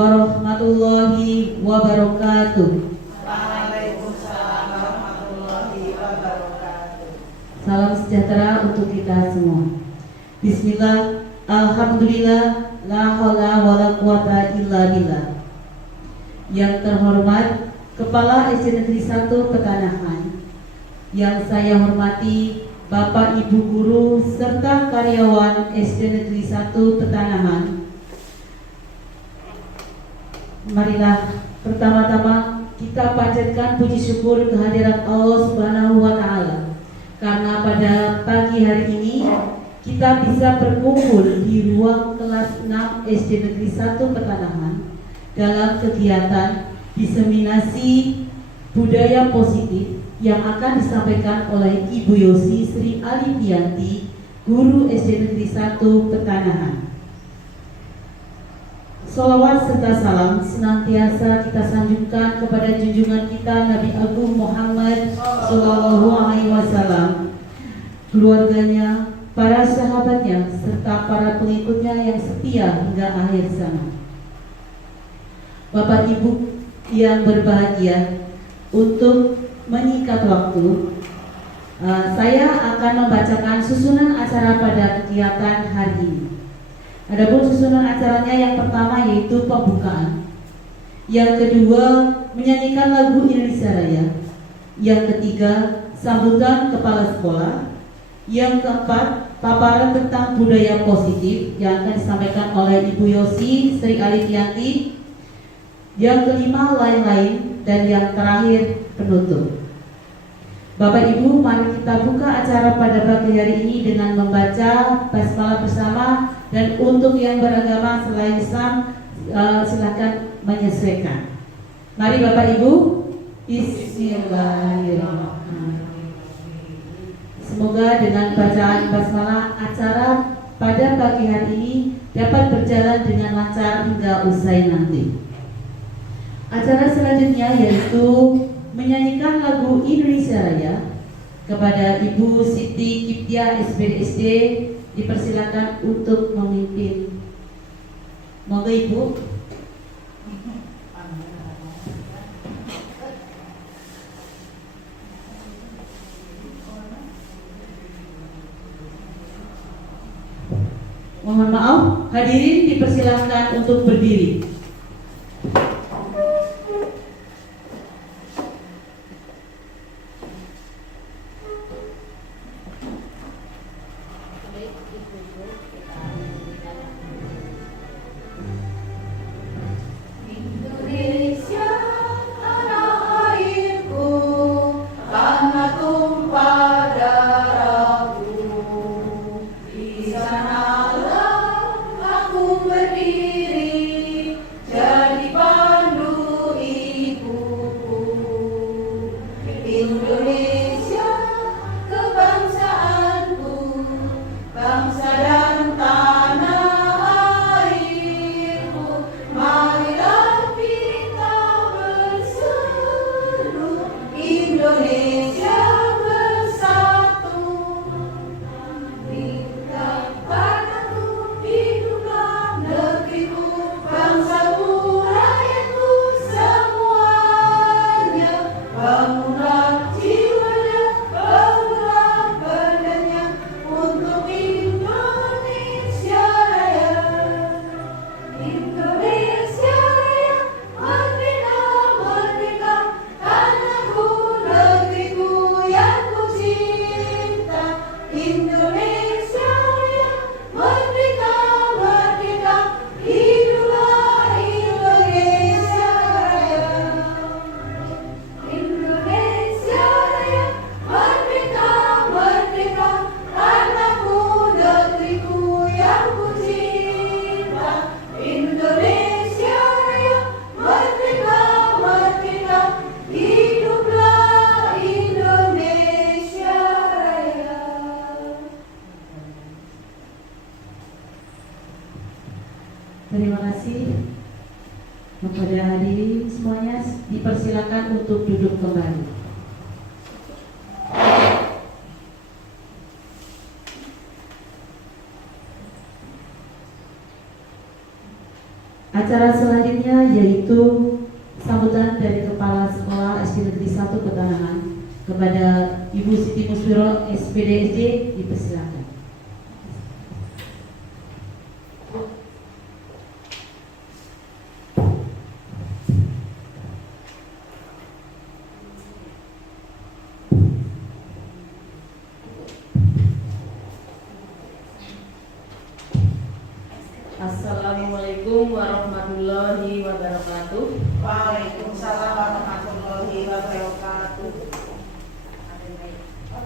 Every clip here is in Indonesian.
warahmatullahi wabarakatuh. Waalaikumsalam warahmatullahi wabarakatuh. Salam sejahtera untuk kita semua. Bismillah, alhamdulillah, la haula wala quwata illa billah. Yang terhormat Kepala SD Negeri 1 Petanahan, yang saya hormati Bapak Ibu Guru serta karyawan SD Negeri 1 Petanahan. Marilah pertama-tama kita panjatkan puji syukur kehadirat Allah Subhanahu wa Ta'ala, karena pada pagi hari ini kita bisa berkumpul di ruang kelas 6 SD Negeri 1 Petanahan dalam kegiatan diseminasi budaya positif yang akan disampaikan oleh Ibu Yosi Sri Alifianti, Guru SD Negeri 1 Petanahan. Salawat serta salam senantiasa kita sanjungkan kepada junjungan kita Nabi Agung Muhammad Sallallahu Alaihi Wasallam, keluarganya, para sahabatnya, serta para pengikutnya yang setia hingga akhir zaman. Bapak Ibu yang berbahagia, untuk menyingkat waktu, saya akan membacakan susunan acara pada kegiatan hari ini. Adapun susunan acaranya, yang pertama yaitu pembukaan, yang kedua menyanyikan lagu Indonesia Raya, yang ketiga sambutan kepala sekolah, yang keempat paparan tentang budaya positif yang akan disampaikan oleh Ibu Yosi Sri Alifianti, yang kelima lain-lain, dan yang terakhir penutup. Bapak Ibu, mari kita buka acara pada pagi hari ini dengan membaca basmalah bersama, dan untuk yang beragama selain Islam silakan menyesuaikan. Mari Bapak Ibu. Bismillahirrahmanirrahim. Semoga dengan bacaan basmalah acara pada pagi hari ini dapat berjalan dengan lancar hingga usai nanti. Acara selanjutnya yaitu menyanyikan lagu Indonesia Raya. Kepada Ibu Siti Kiptia SPDSD dipersilakan untuk memimpin. Monggo Ibu. Mohon maaf, hadirin dipersilakan untuk berdiri. Terima kasih kepada hadirin semuanya, dipersilakan untuk duduk kembali. Acara selanjutnya yaitu sambutan dari Kepala Sekolah SD Negeri 1 Petanahan kepada Ibu Siti Musfiro SPDSD, dipersilakan. Assalamualaikum warahmatullahi wabarakatuh. Waalaikumsalam warahmatullahi wabarakatuh.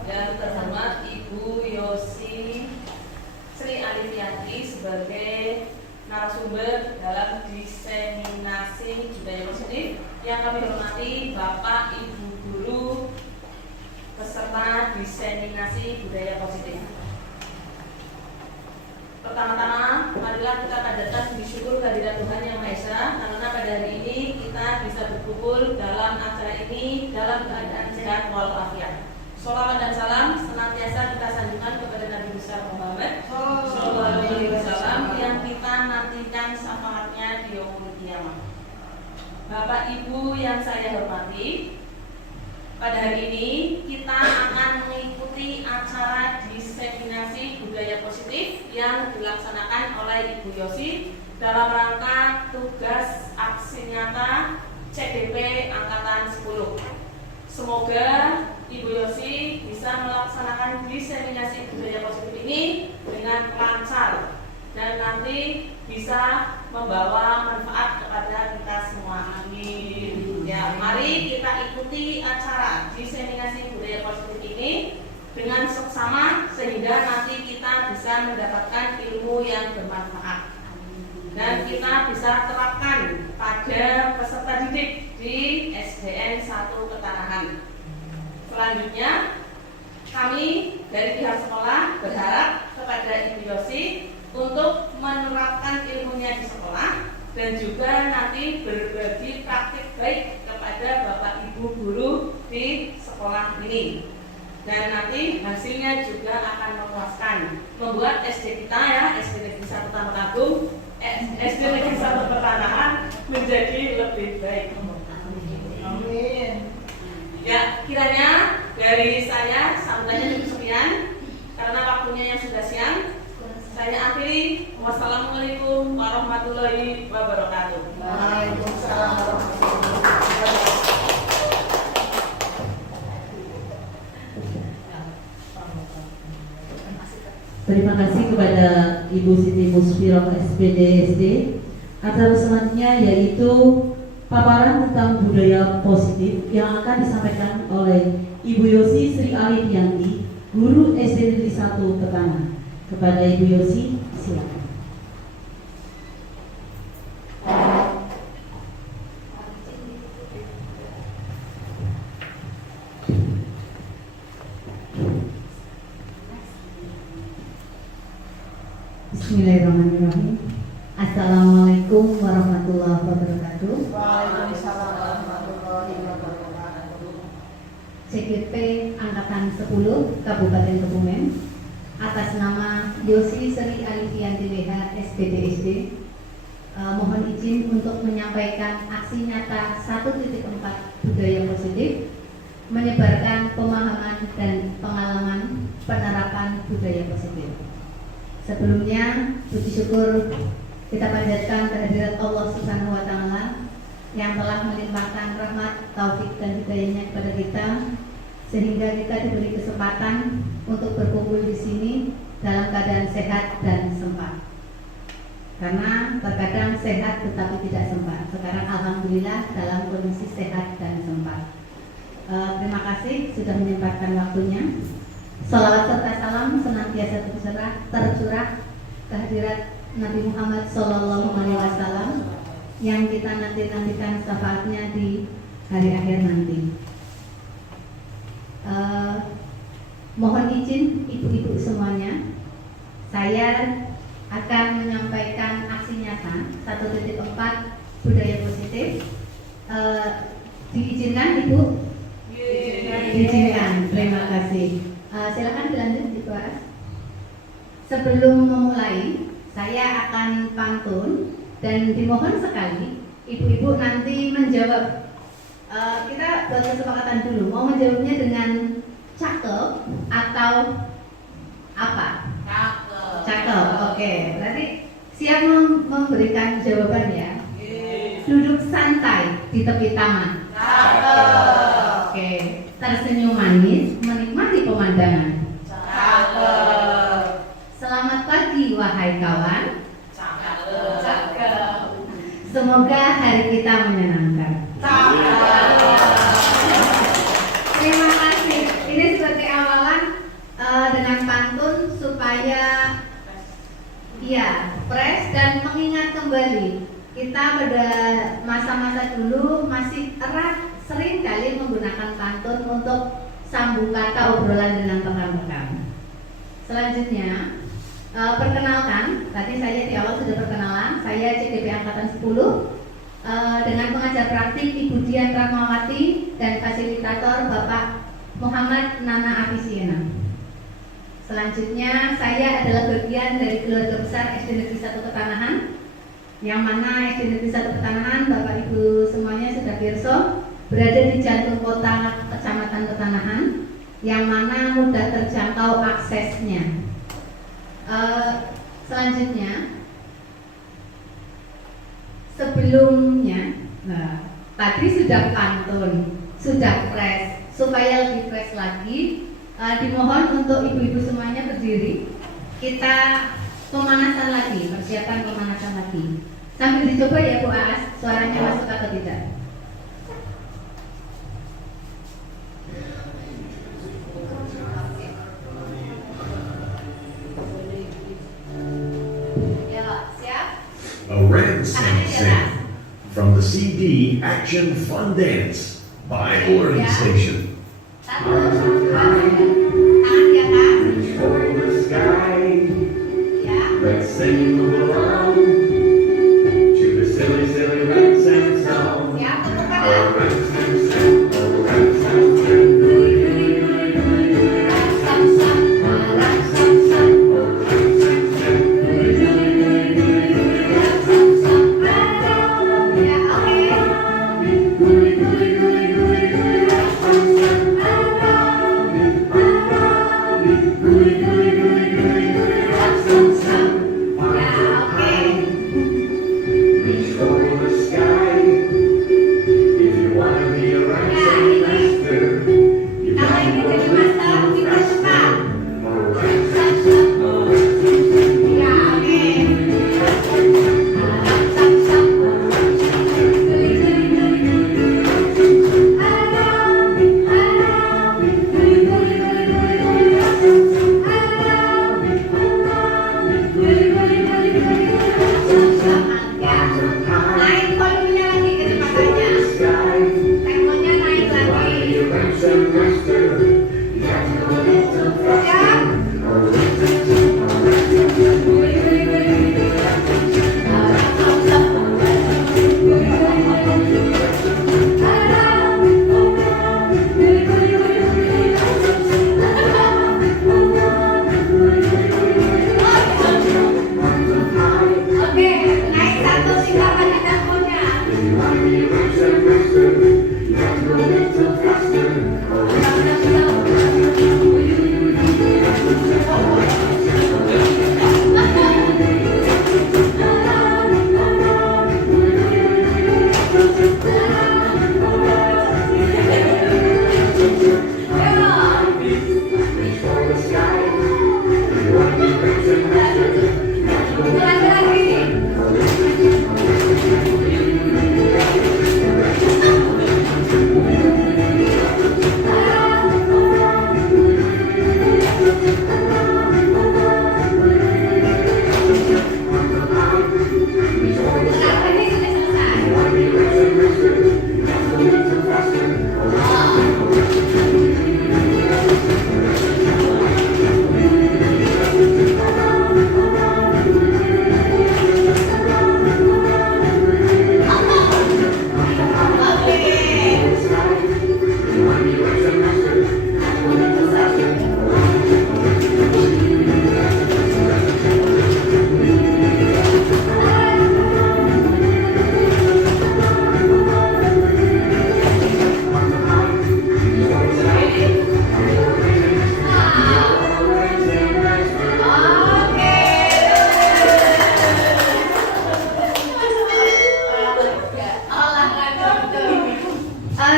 Yang terhormat Ibu Yosi Sri Alifianti sebagai narasumber dalam diseminasi budaya positif. Yang kami hormati Bapak Ibu Guru peserta diseminasi budaya positif. Pertama-tama, marilah kita panjatkan puji syukur kehadirat Tuhan Yang Maha Esa, karena pada hari ini kita bisa berkumpul dalam acara ini dalam keadaan sehat walafiat. Sholawat dan salam senantiasa kita sanjungkan kepada Nabi besar Muhammad Sallallahu Alaihi Wasallam yang kita nantikan syafaatnya di yaumul qiyamah. Bapak Ibu yang saya hormati, pada hari ini kita akan mengikuti acara diseminasi budaya positif yang dilaksanakan oleh Ibu Yosi dalam rangka tugas aksi nyata CDP Angkatan 10. Semoga Ibu Yosi bisa melaksanakan diseminasi budaya positif ini dengan lancar dan nanti bisa membawa manfaat kepada kita semua. Amin. Ya, mari kita ikuti acara diseminasi budaya positif ini dengan seksama sehingga nanti kita bisa mendapatkan ilmu yang bermanfaat dan kita bisa terapkan pada peserta didik di SDN 1 Petanahan. Selanjutnya, kami dari pihak sekolah berharap kepada Ibu Yosi untuk menerapkan ilmunya di sekolah dan juga nanti berbagi praktik baik kepada Bapak Ibu guru di sekolah ini. Dan nanti hasilnya juga akan memuaskan, membuat SD kita ya, SD Negeri 1 Taman Agung, SD Negeri 1 Petanahan menjadi lebih baik. Amin. Ya, kiranya dari saya sambutannya cukup sekian karena waktunya yang sudah siang. Saya akhiri. Wassalamualaikum warahmatullahi wabarakatuh. Waalaikumsalam warahmatullahi wabarakatuh. Terima kasih kepada Ibu Siti Musfiro SPDSD. Acara selanjutnya yaitu paparan tentang budaya positif yang akan disampaikan oleh Ibu Yosi Sri Alifianti, Guru SD Negeri 1 Petanahan. Kepada Ibu Yosi, silakan. Bismillahirrahmanirrahim. Assalamualaikum warahmatullahi wabarakatuh. Waalaikumsalam warahmatullahi wabarakatuh. CGP Angkatan 10 Kabupaten Kebumen, atas nama Yosi Sri Alifianti WH SPDSD, mohon izin untuk menyampaikan aksi nyata 1.4 budaya positif, menyebarkan pemahaman dan pengalaman penerapan budaya positif. Sebelumnya, puji syukur kita panjatkan kehadirat Allah Subhanahu wa Ta'ala yang telah melimpahkan rahmat, taufik dan hidayahnya kepada kita, sehingga kita diberi kesempatan untuk berkumpul di sini dalam keadaan sehat dan sempat. Karena terkadang sehat tetapi tidak sempat. Sekarang alhamdulillah dalam kondisi sehat dan sempat. Terima kasih sudah menyempatkan waktunya. Salawat serta salam senantiasa tercurah kehadirat Nabi Muhammad Sallallahu Alaihi Wasallam yang kita nantikan syafaatnya di hari akhir nanti. Mohon izin ibu-ibu semuanya, saya akan menyampaikan aksi nyata 1.4 budaya positif. Diizinkan Ibu? Diizinkan, terima kasih. Silakan dilanjut dibahas. Sebelum memulai, saya akan pantun Dan dimohon sekali ibu-ibu nanti menjawab. Kita buat kesepakatan dulu, mau menjawabnya dengan cakep atau apa? Cakep, oke. Berarti siap memberikan jawaban ya. Duduk santai di tepi taman. Oke. Tersenyum manis, menikmati pemandangan. Selamat pagi wahai kawan. Semoga hari kita menyenangkan. Terima kasih. Ini seperti awalan dengan pantun supaya fresh dan mengingat kembali kita pada masa-masa dulu masih erat sering kali menggunakan pantun untuk sambung kata obrolan dengan rekan-rekan. Selanjutnya perkenalkan, tadi saya di awal sudah perkenalan, saya CDP Angkatan 10 dengan pengajar praktik Ibu Dian Rahmawati dan fasilitator Bapak Muhammad Nana Afisiena. Selanjutnya saya adalah bagian dari keluarga besar SD Negeri 1 Petanahan, yang mana SD Negeri 1 Petanahan Bapak Ibu semuanya sudah pirsa berada di jantung kota Kecamatan Petanahan, yang mana mudah terjangkau aksesnya. Selanjutnya, sebelumnya, tadi sudah pantun, sudah fresh, supaya lebih fresh lagi, dimohon untuk ibu-ibu semuanya berdiri. Kita pemanasan lagi, persiapan pemanasan lagi. Sambil dicoba ya Bu Aas, suaranya masuk atau tidak? A Ramsey Sing from the CD Action Fun Dance by Orange Station. Tangan di atas. Reach for the sky, Ya. let's sing along to the silly, silly Ramsey song. Siap, tepuk A tangan. Ramsey Sing, a Ramsey Sing, Sam-sam, sam-sam. Ya, oke. Ya, oke.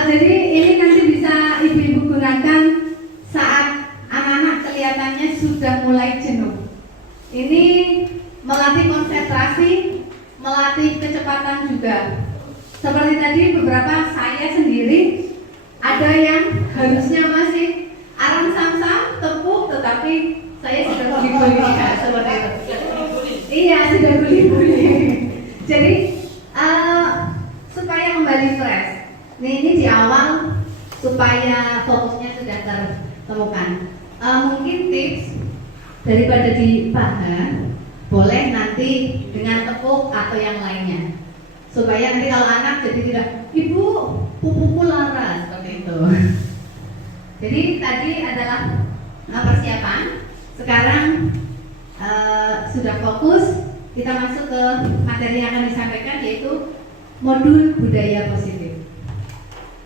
Jadi ini nanti bisa ibu-ibu gunakan saat anak-anak kelihatannya sudah mulai jenuh. Ini melatih konsentrasi, melatih kecepatan juga. Seperti tadi beberapa saya sendiri ada yang harusnya masih arang samsam tepuk, tetapi saya sudah bully-bully ya, seperti itu. Iya, sudah bully-bully. Jadi supaya kembali fresh. Ini di awal supaya fokusnya sudah tertemukan. Mungkin tips daripada dipaha, boleh nanti dengan tepuk atau yang lainnya. Supaya nanti kalau anak jadi tidak, ibu pupuku lara seperti itu. Jadi tadi adalah persiapan. Sekarang sudah fokus, kita masuk ke materi yang akan disampaikan, yaitu modul budaya positif.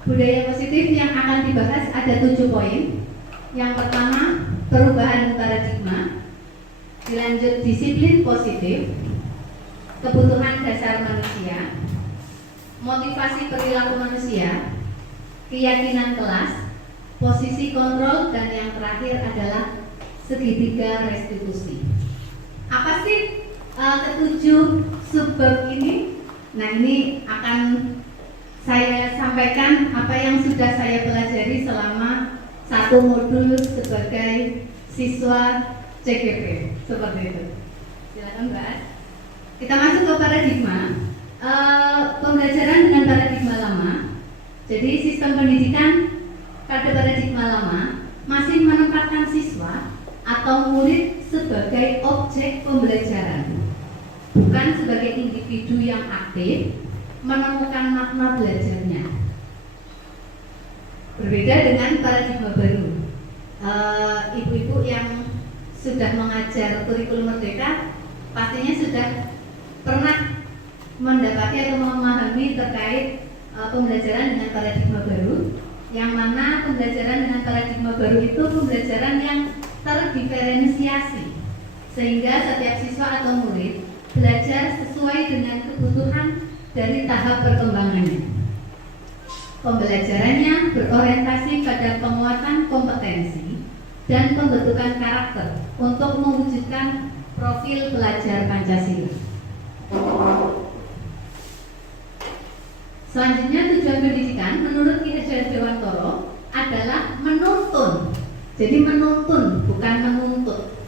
Budaya positif yang akan dibahas ada 7 poin. Yang pertama, perubahan paradigma. Dilanjut disiplin positif, kebutuhan dasar manusia, motivasi perilaku manusia, keyakinan kelas, posisi kontrol, dan yang terakhir adalah segitiga restitusi. Apa sih ketujuh subbab ini? Nah, ini akan saya sampaikan apa yang sudah saya pelajari selama 1 modul sebagai siswa CGP, seperti itu. Silakan Mbak. Kita masuk ke paradigma. Pembelajaran dengan paradigma lama. Jadi sistem pendidikan pada paradigma lama masih menempatkan siswa atau murid sebagai objek pembelajaran, bukan sebagai individu yang aktif menemukan makna belajarnya. Berbeda dengan paradigma baru. Ibu-ibu yang sudah mengajar kurikulum merdeka pastinya sudah pernah mendapati atau memahami terkait pembelajaran dengan paradigma baru, yang mana pembelajaran dengan paradigma baru itu pembelajaran yang terdiferensiasi, sehingga setiap siswa atau murid belajar sesuai dengan kebutuhan dari tahap perkembangannya. Pembelajarannya berorientasi pada penguatan kompetensi dan pembentukan karakter untuk mewujudkan profil pelajar Pancasila. Selanjutnya, tujuan pendidikan menurut Ki Hajar Dewantoro adalah menuntun. Jadi menuntun, bukan menuntut.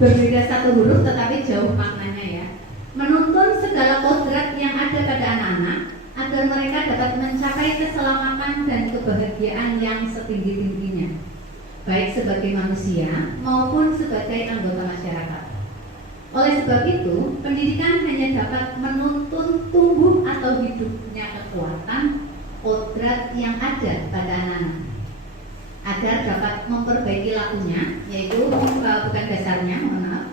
Berbeda satu huruf tetapi jauh maknanya ya. Menuntun segala kodrat yang ada pada anak-anak agar mereka dapat mencapai keselamatan dan kebahagiaan yang setinggi-tingginya, baik sebagai manusia maupun sebagai anggota masyarakat. Oleh sebab itu, pendidikan hanya dapat menuntun tumbuh atau hidupnya kekuatan kodrat yang ada pada anak-anak, agar dapat memperbaiki lakunya, yaitu bukan dasarnya, mohon maaf,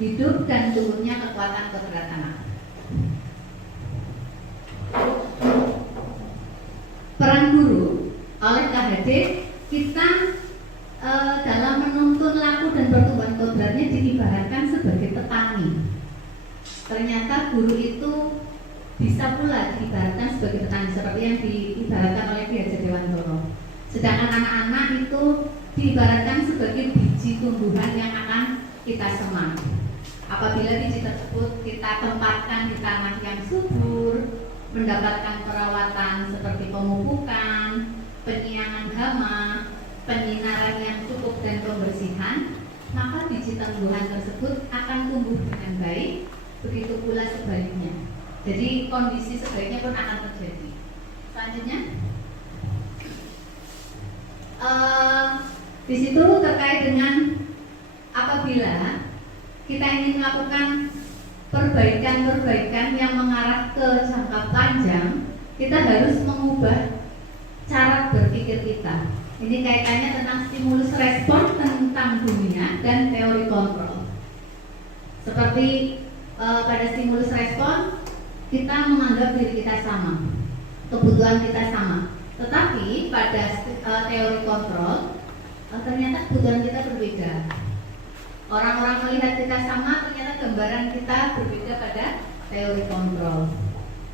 hidup dan tumbuhnya kekuatan kodrat anak. Peran guru oleh KHD, kita dalam menuntun laku dan pertumbuhan kodratnya diibaratkan sebagai petani. Ternyata guru itu bisa pula diibaratkan sebagai petani, seperti yang diibaratkan oleh Ki Hajar Dewantoro. Sedangkan anak-anak itu diibaratkan sebagai biji tumbuhan yang akan kita semai. Apabila biji tersebut kita tempatkan di tanah yang subur, mendapatkan perawatan seperti pemupukan, penyiangan hama, penyinaran yang cukup dan pembersihan, maka biji tumbuhan tersebut akan tumbuh dengan baik. Begitu pula sebaliknya. Jadi kondisi sebaliknya pun akan terjadi. Selanjutnya, di situ terkait dengan apabila kita ingin melakukan perbaikan-perbaikan yang mengarah ke jangka panjang, kita harus mengubah cara berpikir kita. Ini kaitannya tentang stimulus respon tentang dunia dan teori kontrol. Seperti pada stimulus respon, kita menganggap diri kita sama, kebutuhan kita sama. Tetapi pada teori kontrol, ternyata kebutuhan kita berbeda. Orang-orang melihat kita sama, ternyata gambaran kita berbeda pada teori kontrol.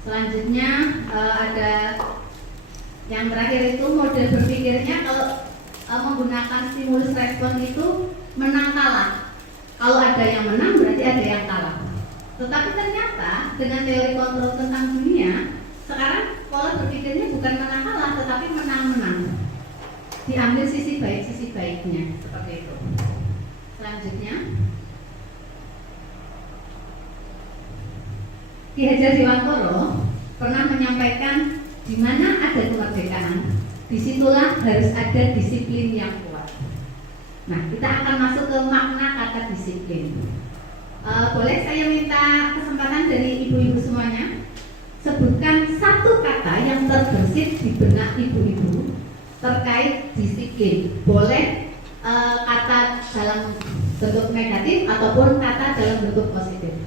Selanjutnya ada Yang terakhir itu model berpikirnya kalau menggunakan stimulus respon itu menang kalah. Kalau ada yang menang berarti ada yang kalah. Tetapi ternyata dengan teori kontrol tentang dunia, sekarang pola berpikirnya bukan menang kalah tetapi menang-menang. Diambil sisi baiknya seperti itu. Selanjutnya, Ki Hajar Dewantara pernah menyampaikan di mana ada kemerdekaan, disitulah harus ada disiplin yang kuat. Nah, kita akan masuk ke makna kata disiplin. Boleh saya minta kesempatan dari ibu-ibu semuanya, sebutkan satu kata yang terbersit di benak ibu-ibu terkait disiplin. Boleh kata dalam bentuk negatif ataupun kata dalam bentuk positif.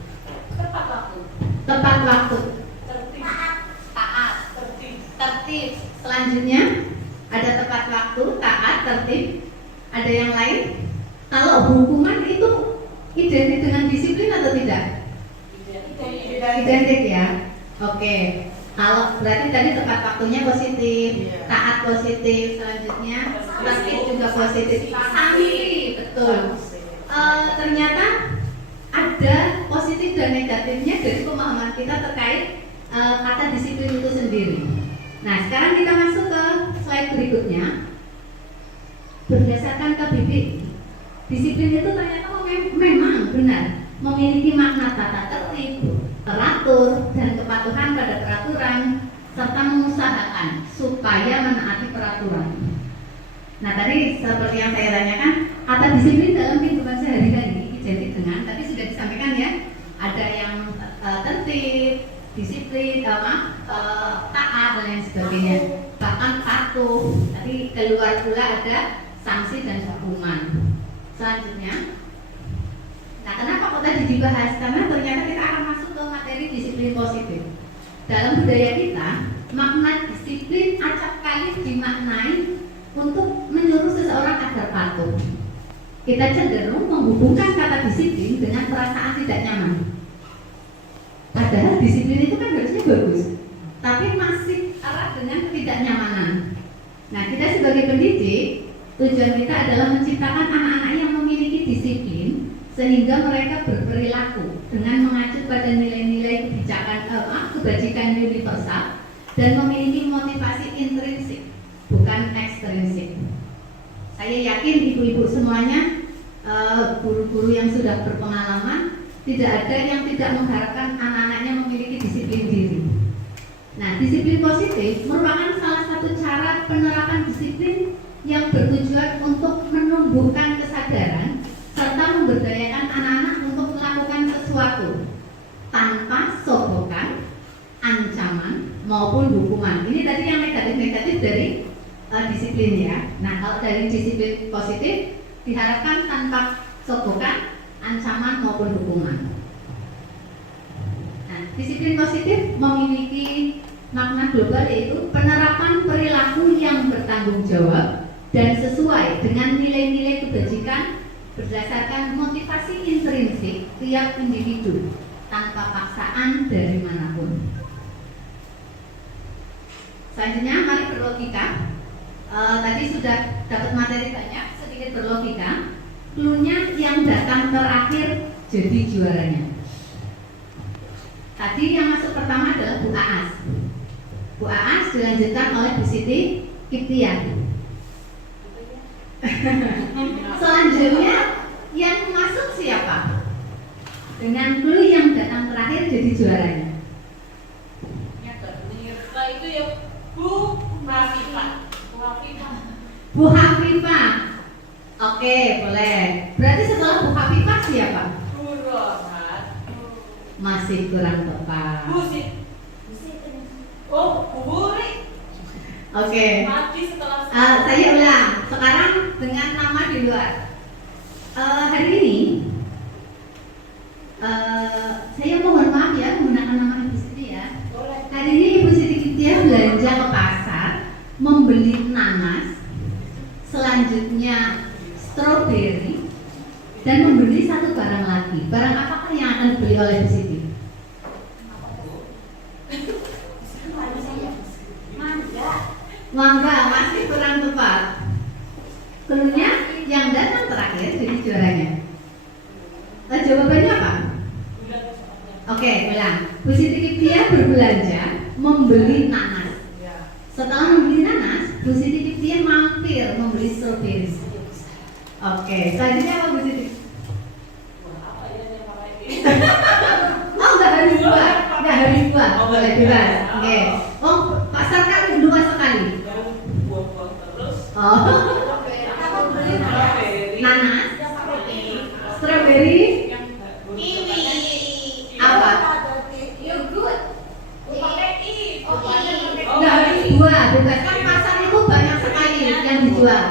Tepat waktu. Tepat waktu. Tertib. Taat. Tertib. Selanjutnya ada tepat waktu, taat, tertib. Ada yang lain? Kalau hukuman itu identik dengan disiplin atau tidak? Identik ya. Oke. Kalau berarti tadi tepat waktunya positif, Iya. taat positif, selanjutnya tertib juga positif. Sanksi, betul. Ternyata ada positif dan negatifnya dari pemahaman kita terkait kata disiplin itu sendiri. Nah, sekarang kita masuk ke slide berikutnya. Berdasarkan KBBI, disiplin itu ternyata memang benar memiliki makna tata tertib, teratur, dan kepatuhan pada peraturan serta mengusahakan supaya menaati peraturan. Nah, tadi seperti yang saya tanyakan, kata disiplin dalam kehidupan sehari-hari identik dengan, tadi sudah disampaikan ya, ada yang tertib, disiplin, taat dan lain sebagainya, bahkan patuh. Tadi keluar pula ada sanksi dan hukuman. Selanjutnya, nah kenapa kok tadi dibahas? Karena ternyata kita akan masuk ke materi disiplin positif. Dalam budaya kita, makna disiplin acap kali dimaknai untuk menyuruh seseorang agar patuh. Kita cenderung menghubungkan kata disiplin dengan perasaan tidak nyaman. Padahal disiplin itu kan harusnya bagus, tapi masih erat dengan ketidaknyamanan. Nah, kita sebagai pendidik, tujuan kita adalah menciptakan anak-anak yang memiliki disiplin sehingga mereka berperilaku dengan mengacu pada nilai-nilai kebajikan universal dan memiliki motivasi intrinsik, bukan ekstrinsik. Saya yakin ibu-ibu semuanya, guru-guru yang sudah berpengalaman, tidak ada yang tidak mengharapkan anak-anaknya memiliki disiplin diri. Nah, disiplin positif merupakan salah satu cara penerapan disiplin yang bertujuan untuk menumbuhkan kesadaran serta memberdayakan anak-anak untuk melakukan sesuatu tanpa sogokan, ancaman maupun hukuman. Ini tadi yang negatif-negatif dari disiplin ya. Nah, kalau dari disiplin positif diharapkan tanpa sogokan, ancaman maupun hukuman. Nah, disiplin positif memiliki makna global yaitu penerapan perilaku yang bertanggung jawab dan sesuai dengan nilai-nilai kebajikan berdasarkan motivasi intrinsik tiap individu tanpa paksaan dari manapun. Selanjutnya, mari berlogika. Tadi sudah dapat materi banyak, sedikit berlogika. Cluenya yang datang terakhir jadi juaranya. Tadi yang masuk pertama adalah Bu Aas. Bu Aas dilanjutkan oleh Bu Siti Kiptian. Selanjutnya yang masuk siapa? Dengan clue yang datang terakhir jadi juaranya. Setelah itu ya Bu Rafifah. Bu Hafifah. Oke, boleh. Berarti setelah Bu Hafifah siapa? Bu Rohat. Masih kurang tepat. Bu Siti. Oh, Bu Buri. Oke. Mati setelah Saya ulang. Sekarang dengan nama di luar. Hari ini saya mohon maaf ya menggunakan nama Ibu Siti ya. Hari ini Ibu Siti Kiptian belanja ke pasar, membeli nanas, selanjutnya stroberi, dan membeli satu barang lagi. Barang apakah yang akan dibeli oleh Bu Siti? Mangga masih kurang tepat. Cluenya yang datang terakhir jadi juaranya. Jawabannya apa? Oke, ulang. Bu Siti Kiptia berbelanja membeli nanas. Ya. Setelah membeli nanas, Bu Siti Kiptia mampir membeli stroberi. Oke, selanjutnya apa Bu Siti? Oh, nggak harus dua, nggak harus dua, boleh bebas. Oke. Oh, pasar kali dua sekali. Buah-buah terus. Oh, Kamu beli nanas, stroberi, kiwi. apa? Yogurt. Nggak harus dua, bebas. Kan pasar itu banyak sekali yang dijual.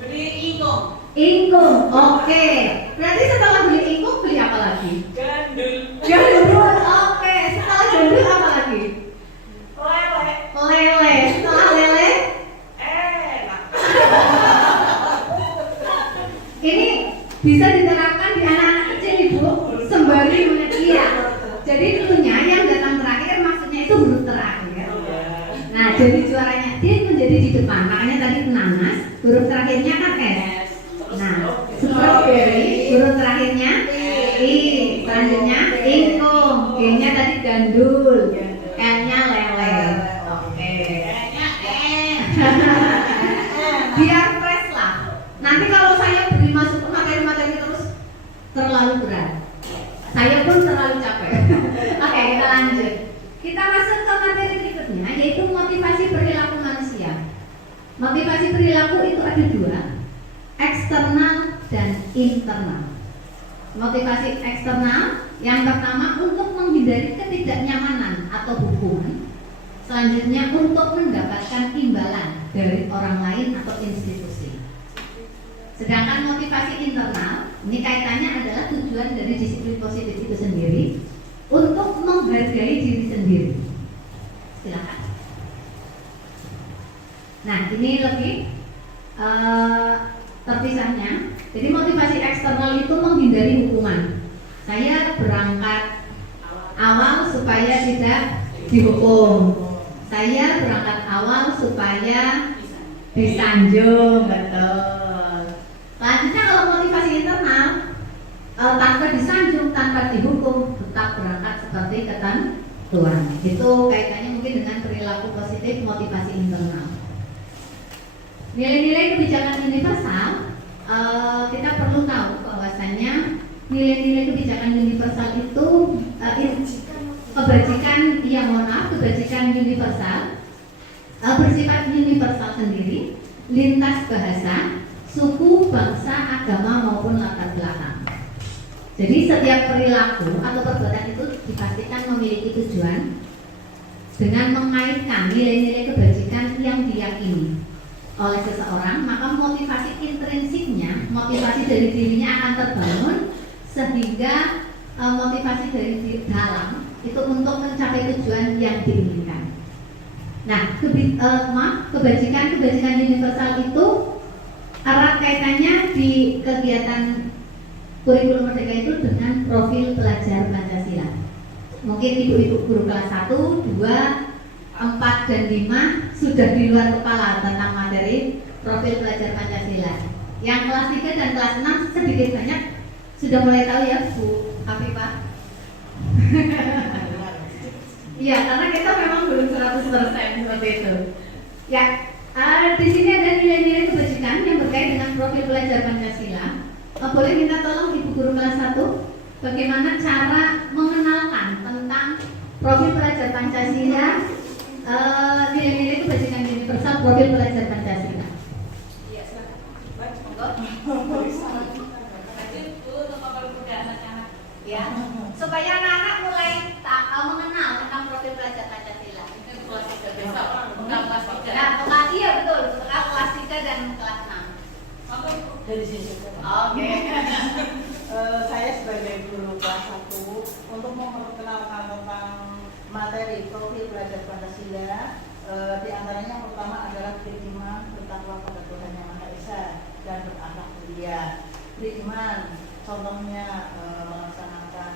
Beli ingkung. Ingkung, oke. Berarti setelah beli ingkung beli apa lagi? Gandul. Gandul, oke. Setelah gandul apa lagi? Lele. Lele. Setelah lele, Enak. ini bisa diterapkan di anak-anak kecil Ibu sembari iya. Jadi cluenya yang datang terakhir maksudnya itu huruf terakhir. Nah, jadi juaranya dia menjadi di depan. Makanya tadi nanas, huruf terakhirnya kan S. Nah, strawberry, huruf terakhirnya I. Selanjutnya ingkung, G-nya tadi gandul, L-nya lele. Oke. Biar fresh lah. Nanti kalau saya beri masuk ke materi-materi terus terlalu berat. Saya pun terlalu capek. Oke, kita lanjut. Kita masuk ke materi berikutnya, yaitu motivasi perilaku manusia. Motivasi perilaku itu ada dua, eksternal dan internal. Motivasi eksternal yang pertama untuk menghindari ketidaknyamanan atau hukuman. Selanjutnya untuk mendapatkan imbalan dari orang lain atau institusi. Sedangkan motivasi internal, ini kaitannya adalah tujuan dari disiplin positif itu sendiri untuk menghargai diri sendiri. Silakan. Nah, ini lebih terpisahnya. Jadi motivasi eksternal itu menghindari hukuman. Saya berangkat awal supaya tidak dihukum. Saya berangkat awal supaya disanjung, betul. Selanjutnya kalau motivasi internal, tanpa disanjung, tanpa dihukum, tetap berangkat seperti ketentuan. Itu kaitannya mungkin dengan perilaku positif motivasi internal. Nilai-nilai kebijakan universal, kita perlu tahu bahwasannya nilai-nilai kebijakan universal itu kebajikan universal bersifat universal sendiri, lintas bahasa, suku, bangsa, agama maupun latar belakang. Jadi setiap perilaku atau perbuatan itu dipastikan memiliki tujuan dengan mengaitkan nilai-nilai kebajikan yang diyakini oleh seseorang, maka motivasi intrinsiknya, motivasi dari dirinya akan terbangun sehingga motivasi dari dalam itu untuk mencapai tujuan yang diinginkan. Nah, kebajikan universal itu erat kaitannya di kegiatan kurikulum merdeka itu dengan profil pelajar Pancasila. Mungkin ibu-ibu guru kelas 1, 2, 4 dan 5 sudah di luar kepala tentang materi profil pelajar Pancasila. Yang kelas 3 dan kelas 6 sedikit banyak sudah mulai tahu ya Bu Afifah. Iya, karena kita memang belum 100% seperti itu. Ya, di sini ada nilai-nilai kebajikan yang berkait dengan profil pelajar Pancasila. Boleh minta tolong Ibu Guru kelas 1 bagaimana cara mengenalkan tentang profil pelajar Pancasila, nilai-nilai kebajikan universal profil pelajar Pancasila. Iya, silakan. Monggo. Lanjut Bu untuk Bapak Ibu dan anak-anak. Ya, supaya anak-anak mulai mengenal tentang profil pelajar Pancasila. Ini kelas 3 biasa orang bukan kelas 3. Nah, kelas iya betul, kelas 3 dan kelas 6. Maka dari sini. Oke. Saya sebagai guru kelas 1 untuk memperkenalkan tentang materi profil pelajar Pancasila, di antaranya yang pertama adalah beriman, bertakwa pada Tuhan Yang Maha Esa dan berakhlak mulia. Beriman, contohnya melaksanakan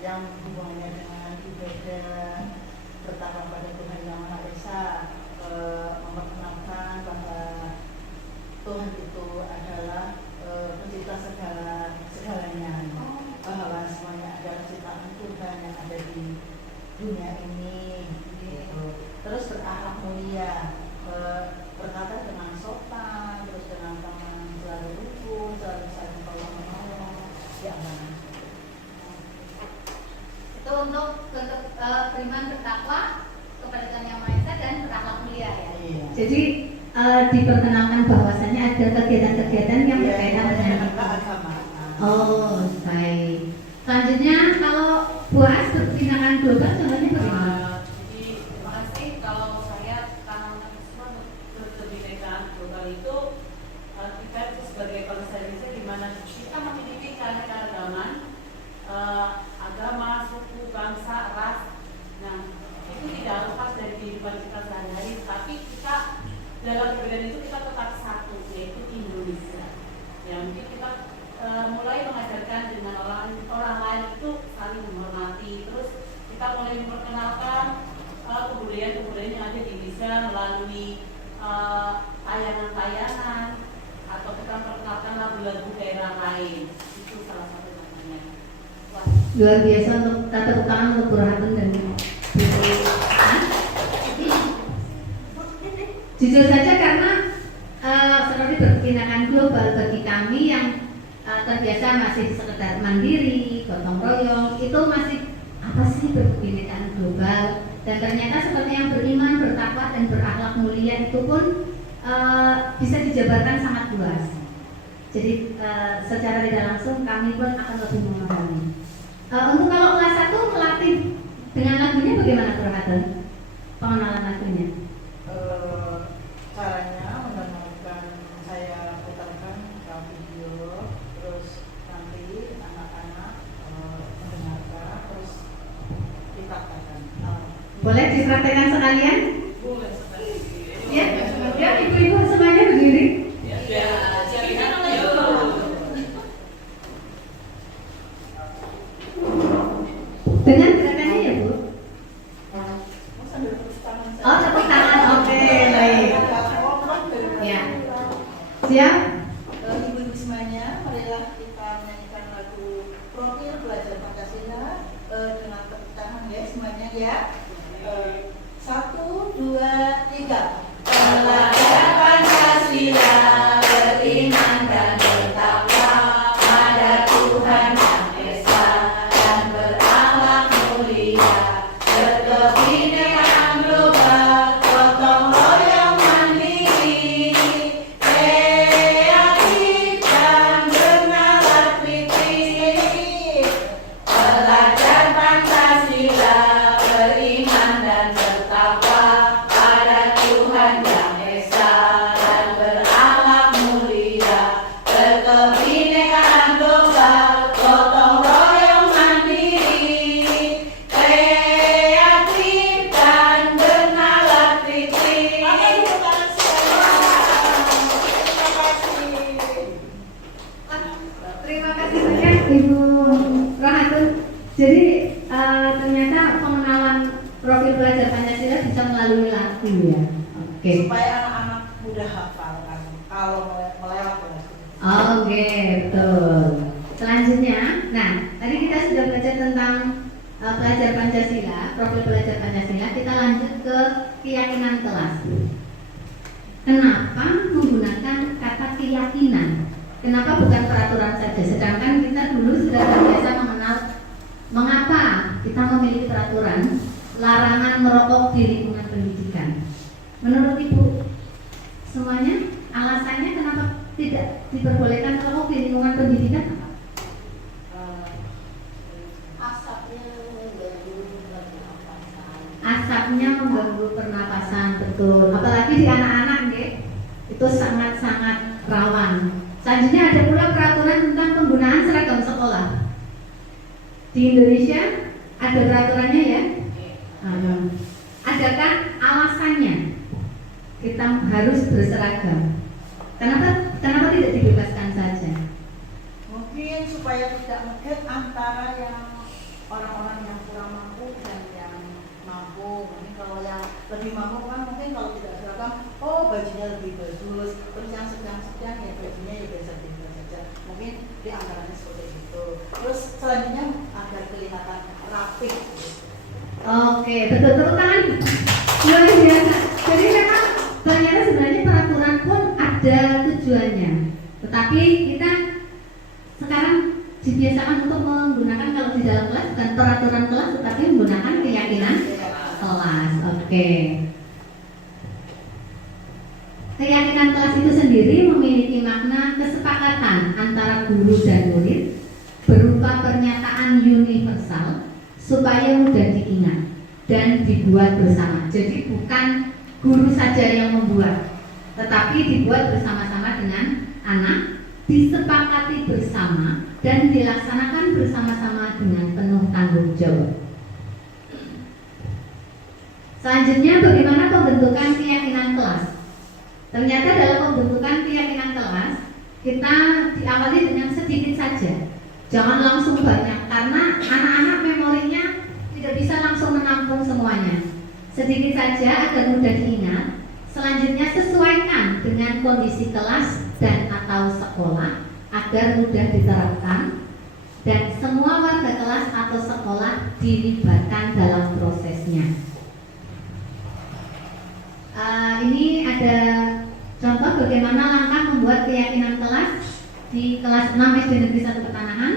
yang hubungannya dengan ibadah, bertakwa pada Tuhan Yang Maha Esa, terus berakhlak mulia, berkata dengan sopan, terus dengan teman selalu rukun, selalu saling tolong menolong, ya kan? Itu untuk beriman bertakwa kepada Tuhan Yang Maha Esa dan berakhlak mulia ya. Iya. Jadi diperkenalkan bahwasannya ada kegiatan-kegiatan yang berkaitan dengan agama. Oh, baik. Selanjutnya kalau Bu As berpindahan global contohnya bagaimana? Jadi terima kasih. Kalau saya karena berkebinekaan global itu kita itu sebagai bangsa Indonesia di mana kita memiliki keanekaragaman agama, suku, bangsa, ras. Nah, itu tidak lepas dari kehidupan kita sehari-hari, tapi kita dalam perbedaan itu kita tetap satu, yaitu Indonesia. Ya, mungkin kita mulai mengajarkan dengan orang lain itu saling menghormati. Terus kita mulai memperkenalkan kebudayaan-kebudayaan yang ada di Indonesia melalui tayangan-tayangan atau kita memperkenalkan lagu-lagu daerah lain. Itu salah satu contohnya. Wah, Luar biasa untuk tata tangan untuk Burhatun dan Bu. Jujur saja karena seperti berpindahan global bagi kami yang terbiasa masih sekedar mandiri, gotong royong, itu masih apa sih berkebinekaan global? Dan ternyata seperti yang beriman, bertakwa dan berakhlak mulia itu pun bisa dijabarkan sangat luas. Jadi secara tidak langsung kami pun akan lebih memahami. Untuk kalau kelas 1 melatih dengan lagunya bagaimana Burhatun? Pengenalan lagunya? Caranya mendengarkan, saya putarkan ke video, terus nanti anak-anak mendengarkan, terus dipraktekkan. Boleh dipraktekkan sekalian? boleh sekali. Ya, ya ibu-ibu semuanya berdiri. Ya, silakan. Dengan gerakannya ya Bu? Sambil tepuk tangan saya. Oh tepuk tangan, oke baik. Ya. Siap? Ibu-ibu semuanya, marilah kita menyanyikan lagu Profil Belajar Pancasila dengan tepuk tangan ya semuanya ya. 1, 2, 3. Belajar Pancasila, beriman dan bertakwa pada Tuhan Yang Esa dan berakhlak mulia, berkebinekaan global, gotong royong mandiri, kreatif dan bernalar kritis. Belajar Pancasila, beriman dan bertakwa pada Tuhan Yang Esa dan berakhlak mulia, berkebinekaan global, gotong royong mandiri, kreatif dan bernalar kritis. Terima kasih banyak Ibu Rohatun. Jadi ternyata pengenalan profil belajar Pancasila bisa melalui lagu ya. Oke. Supaya anak-anak mudah hafal kan kalau melewat lagu. Oke, betul. Selanjutnya, nah tadi kita sudah belajar tentang pelajar Pancasila, profil pelajar Pancasila. Kita lanjut ke keyakinan kelas. Kenapa menggunakan kata keyakinan? Kenapa bukan peraturan saja? Sedangkan kita dulu sudah terbiasa mengenal mengapa kita memiliki peraturan larangan merokok di lingkungan pendidikan. Menurut Ibu semuanya, alasannya kenapa tidak diperbolehkan merokok di lingkungan pendidikan? Asapnya mengganggu pernapasan, betul. Apalagi di anak-anak, itu sangat-sangat rawan. Selanjutnya ada pula peraturan tentang penggunaan seragam sekolah. Di Indonesia ada peraturannya ya. Adakah alasannya kita harus berseragam? Kenapa tidak dibebaskan saja? Mungkin supaya tidak mungkin antara yang orang-orang yang kurang mampu dan yang mampu. Mungkin kalau yang lebih mampu kan mungkin kalau tidak seragam, oh bajunya lebih bagus. Terus yang sedang-sedang ya bajunya ya biasa-biasa saja. Mungkin di antaranya seperti itu. Terus selanjutnya agar kelihatan rapi. Oke, betul, tepuk tangan. Luar ternyata sebenarnya peraturan pun ada tujuannya, tetapi kita sekarang dibiasakan untuk menggunakan, kalau di dalam kelas bukan peraturan kelas tetapi menggunakan keyakinan kelas. Oke. Keyakinan kelas itu sendiri memiliki makna kesepakatan antara guru dan murid berupa pernyataan universal supaya mudah diingat dan dibuat bersama. Jadi bukan guru saja yang membuat, tetapi dibuat bersama-sama dengan anak, disepakati bersama dan dilaksanakan bersama-sama dengan penuh tanggung jawab. Selanjutnya, bagaimana pembentukan keyakinan kelas? Ternyata dalam pembentukan keyakinan kelas kita diawali dengan sedikit saja, jangan langsung banyak, karena anak-anak memorinya tidak bisa langsung menampung semuanya. Sedikit saja agar mudah diingat. Selanjutnya, sesuaikan dengan kondisi kelas dan atau sekolah agar mudah diterapkan, dan semua warga kelas atau sekolah dilibatkan dalam prosesnya. Ini ada contoh bagaimana langkah membuat keyakinan kelas di kelas 6 SD Negeri 1 Petanahan.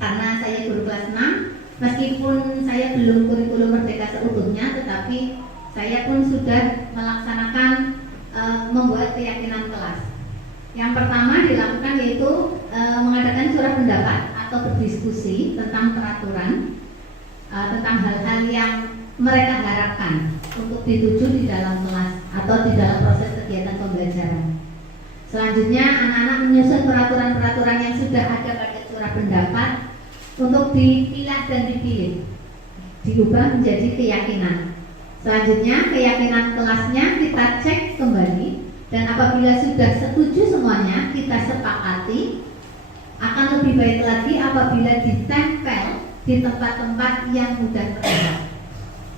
Karena saya guru kelas 6, meskipun saya belum kurikulum Merdeka seutuhnya, tetapi saya pun sudah melaksanakan membuat keyakinan kelas. Yang pertama dilakukan yaitu mengadakan surat pendapat atau berdiskusi tentang peraturan, tentang hal-hal yang mereka harapkan untuk dituju di dalam kelas atau di dalam proses kegiatan pembelajaran. Selanjutnya, anak-anak menyusun peraturan-peraturan yang sudah ada pada surat pendapat untuk dipilah dan dipilih, diubah menjadi keyakinan. Selanjutnya, keyakinan kelasnya kita cek kembali, dan apabila sudah setuju semuanya, kita sepakati. Akan lebih baik lagi apabila ditempel di tempat-tempat yang mudah terlihat.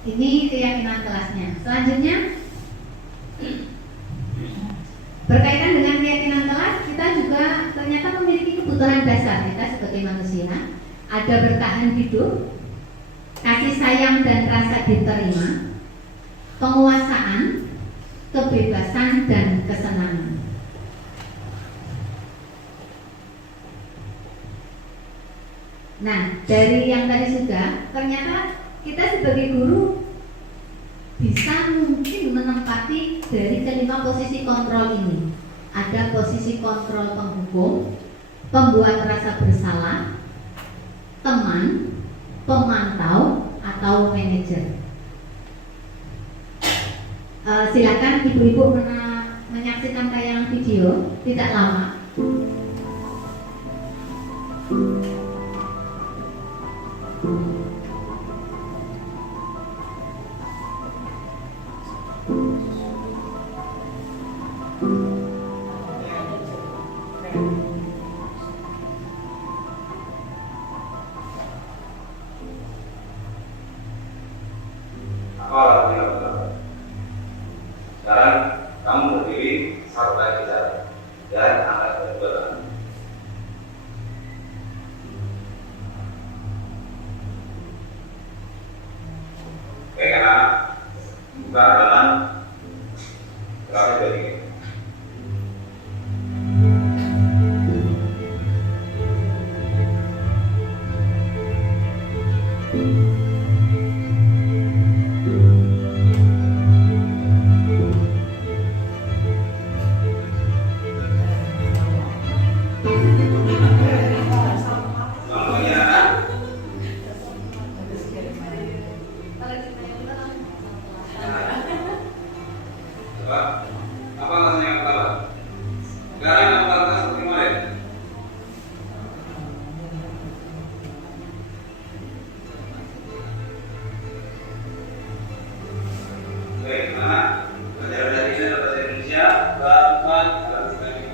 Ini keyakinan kelasnya. Selanjutnya, berkaitan dengan keyakinan kelas, kita juga ternyata memiliki kebutuhan dasar kita sebagai manusia. Ada bertahan hidup, kasih sayang dan rasa diterima, penguasaan, kebebasan dan kesenangan. Nah, dari yang tadi sudah, ternyata kita sebagai guru bisa mungkin menempati dari kelima posisi kontrol ini. Ada posisi kontrol penghukum, pembuat rasa bersalah, teman, pemantau, atau manajer. Silakan ibu-ibu menyaksikan tayangan video, tidak lama. Sekarang kamu berdiri satu kaki bicara dan angkat kedua tangan. Oke, anak buka halaman 123. Apa alasan yang pertama? Sekarang yang pertama seperti mana? Oke, anak belajar dari bahasa Indonesia, bahkan dalam sekali.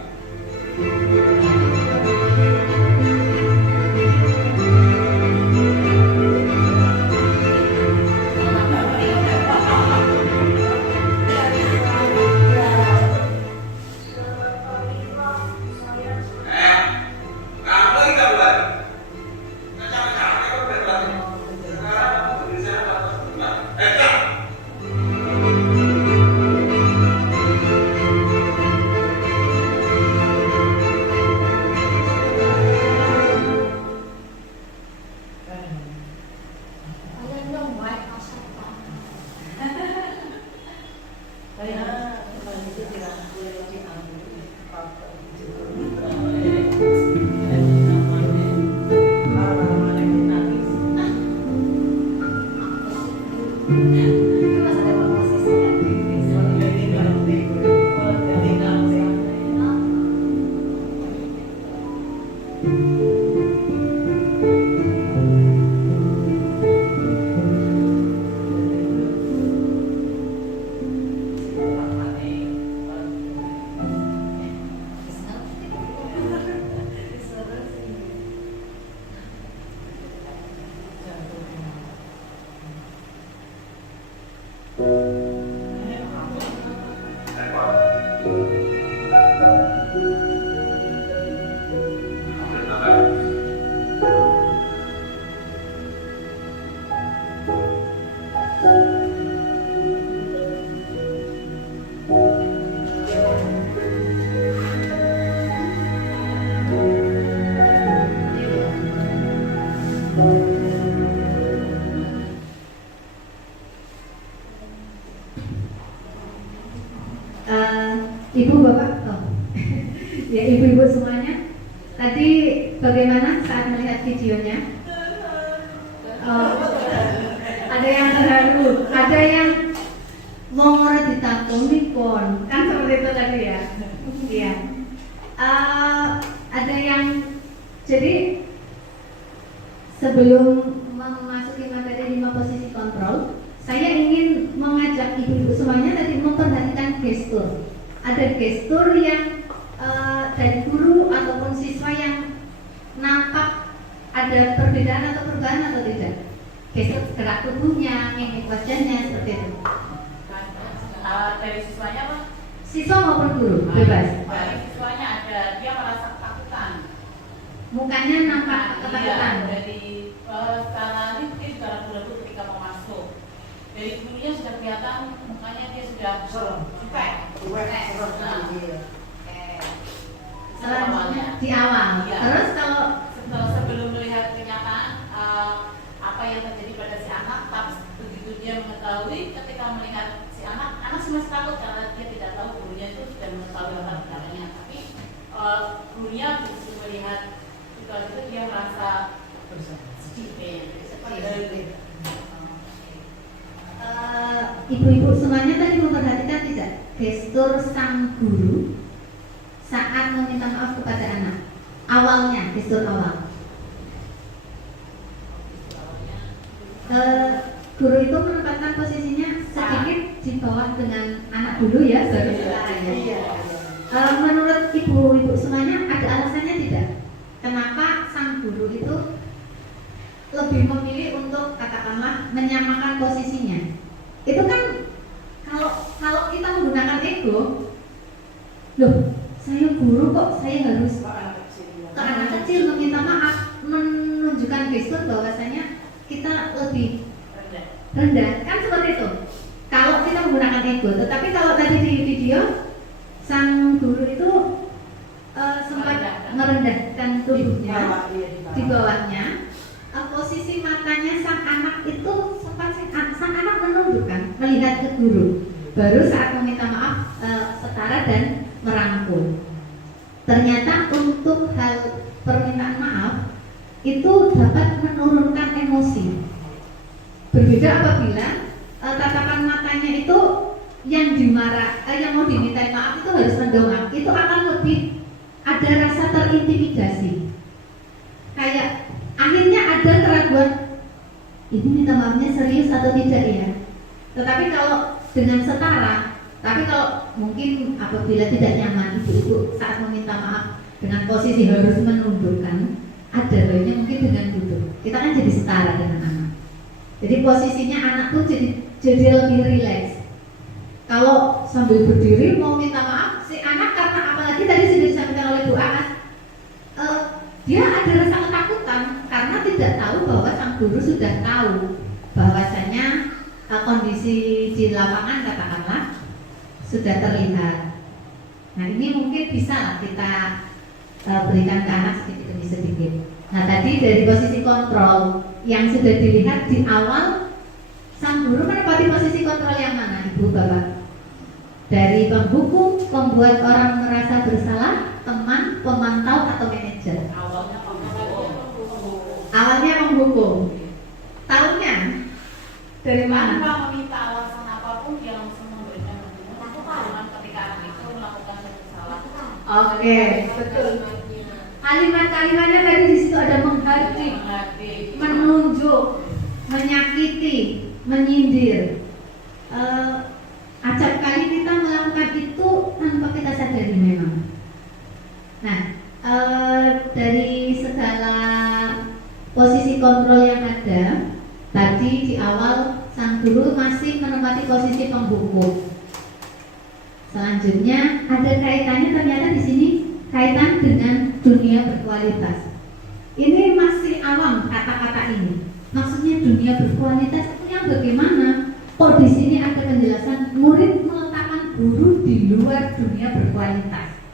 Saya itu tidak boleh diambil. Ibu bapak, ya ibu-ibu semuanya, tadi bagaimana saat melihat videonya? Ada yang terharu, ada yang mau ditampung nih pon, kan seperti itu tadi ya. Iya. Ada yang jadi sebelum memasuki materi 5 posisi kontrol, saya ingin mengajak ibu-ibu semuanya tadi memperhatikan gestur. Ada gestur yang dari guru ataupun siswa yang nampak ada perbedaan atau perubahan atau tidak? Gestur gerak tubuhnya, mimik wajahnya seperti itu. Dari siswanya apa? Siswa maupun guru, bebas. Dari siswanya ada dia merasa ketakutan. Mukanya nampak ketakutan. Iya, dari secara ini mungkin sudah ragu-ragu ketika mau masuk. Dari gurunya sudah kelihatan mukanya dia sudah cuek. Selanjutnya di awal. Iya. Terus kalau Sebelum melihat kenyataan apa yang terjadi pada si anak, tapi begitu dia mengetahui ketika melihat si anak masih takut karena dia tidak tahu gurunya itu sudah mengetahui latar belakangnya. Tapi gurunya begitu melihat situasi itu dia merasa sedih. ibu-ibu semuanya tadi memperhatikan tidak gestur sang guru saat meminta maaf kepada anak? Awalnya, gestur awal. Guru itu menempatkan posisinya sedikit di bawah dengan anak dulu ya, menurut ibu-ibu semuanya ada alasannya tidak? Kenapa sang guru itu lebih memilih untuk katakanlah menyamakan posisinya? Itu kan kalau kita menggunakan ego, loh saya guru kok saya harus ke anak kecil meminta maaf, menunjukkan gestur bahwasanya kita lebih rendah, kan seperti itu. Kalau kita menggunakan ego, tetapi kalau tadi di video sang guru itu sempat merendahkan tubuhnya di bawahnya, posisi matanya sang anak itu sempat sang anak menundukkan melihat ke guru, baru saat meminta maaf setara dan merangkul. Ternyata untuk hal permintaan maaf itu dapat menurunkan emosi. Berbeda apabila tatapan matanya itu yang yang mau diminta maaf itu harus mendongak, itu akan lebih ada rasa terintimidasi. Kayak akhirnya ada keraguan, ini minta maafnya serius atau tidak ya? Tetapi kalau dengan setara, tapi kalau mungkin apabila tidak nyaman ibu-ibu saat meminta maaf dengan posisi harus menundukkan, ada baiknya mungkin dengan duduk. Kita kan jadi setara dengan anak. Jadi posisinya anak pun jadi lebih rileks. Kalau sambil berdiri mau minta maaf, si anak karena apalagi tadi sudah disampaikan oleh Bu Aas, dia ada rasa ketakutan karena tidak tahu bahwa sang guru sudah tahu bahwasanya kondisi di lapangan katakanlah sudah terlihat. Nah ini mungkin bisa kita berikan ke anak sedikit demi sedikit. Nah tadi dari posisi kontrol yang sudah dilihat di awal, sang guru menempati posisi kontrol yang mana, Ibu Bapak? Dari penghukum, pembuat orang merasa bersalah, teman, pemantau, atau manajer. Awalnya penghukum. Tahunya dari mana? Tanpa meminta alasan apapun dia langsung memberikan hukuman ketika anak itu melakukan sesuatu salah. Oke, betul. Kalimat-kalimatnya tadi di situ ada menghardik, menunjuk, menyakiti, menyindir. Acap kali kita melakukan itu tanpa kita sadari memang. Nah, dari segala posisi kontrol yang ada, tadi di awal sang guru masih menempati posisi penghukum. Selanjutnya ada kaitannya ternyata di sini kaitan dengan dunia berkualitas. Ini masih awam kata-kata ini. Maksudnya dunia berkualitas itu yang bagaimana? Kok di sini ada penjelasan murid meletakkan guru di luar dunia berkualitas.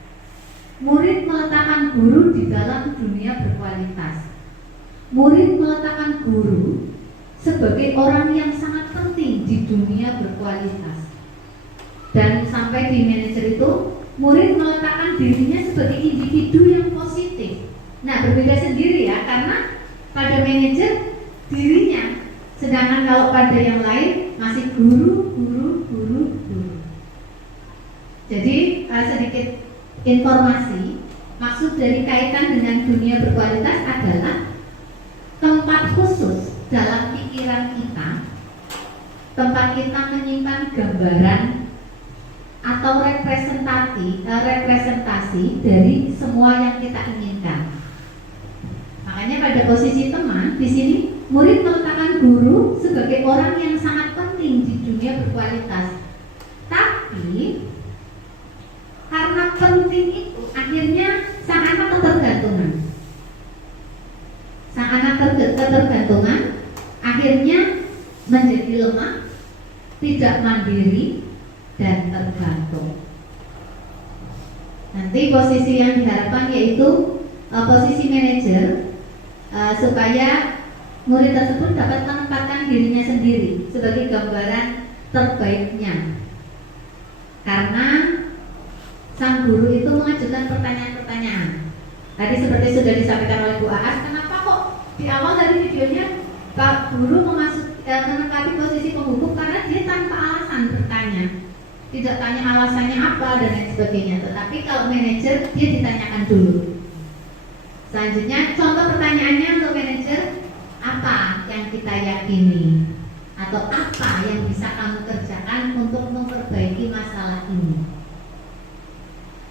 Murid meletakkan guru di dalam dunia berkualitas. Murid meletakkan guru sebagai orang yang sangat penting di dunia berkualitas. Dan sampai di manajer itu, murid meletakkan dirinya sebagai individu yang positif. Nah, berbeda sendiri ya, karena pada manajer dirinya, sedangkan kalau pada yang lain masih guru. Jadi sedikit informasi, maksud dari kaitan dengan dunia berkualitas adalah tempat khusus dalam pikiran kita, tempat kita menyimpan gambaran atau representasi dari semua yang kita inginkan. Makanya pada posisi teman di sini murid meletakkan guru sebagai orang yang sangat penting di dunia berkualitas. Tapi karena penting itu akhirnya sang anak ketergantungan. Sang anak ketergantungan akhirnya menjadi lemah, tidak mandiri, dan tergantung. Nanti posisi yang diharapkan yaitu posisi manajer, supaya murid tersebut dapat menempatkan dirinya sendiri sebagai gambaran terbaiknya. Karena sang guru itu mengajukan pertanyaan-pertanyaan. Tadi seperti sudah disampaikan oleh Bu Aas, kenapa kok di awal dari videonya Pak Guru menempati posisi penghukum? Karena dia tanpa alasan bertanya, tidak tanya alasannya apa dan lain sebagainya. Tetapi kalau manajer dia ditanyakan dulu. Selanjutnya contoh pertanyaannya untuk manajer, apa yang kita yakini atau apa yang bisa kamu kerjakan untuk memperbaiki masalah ini?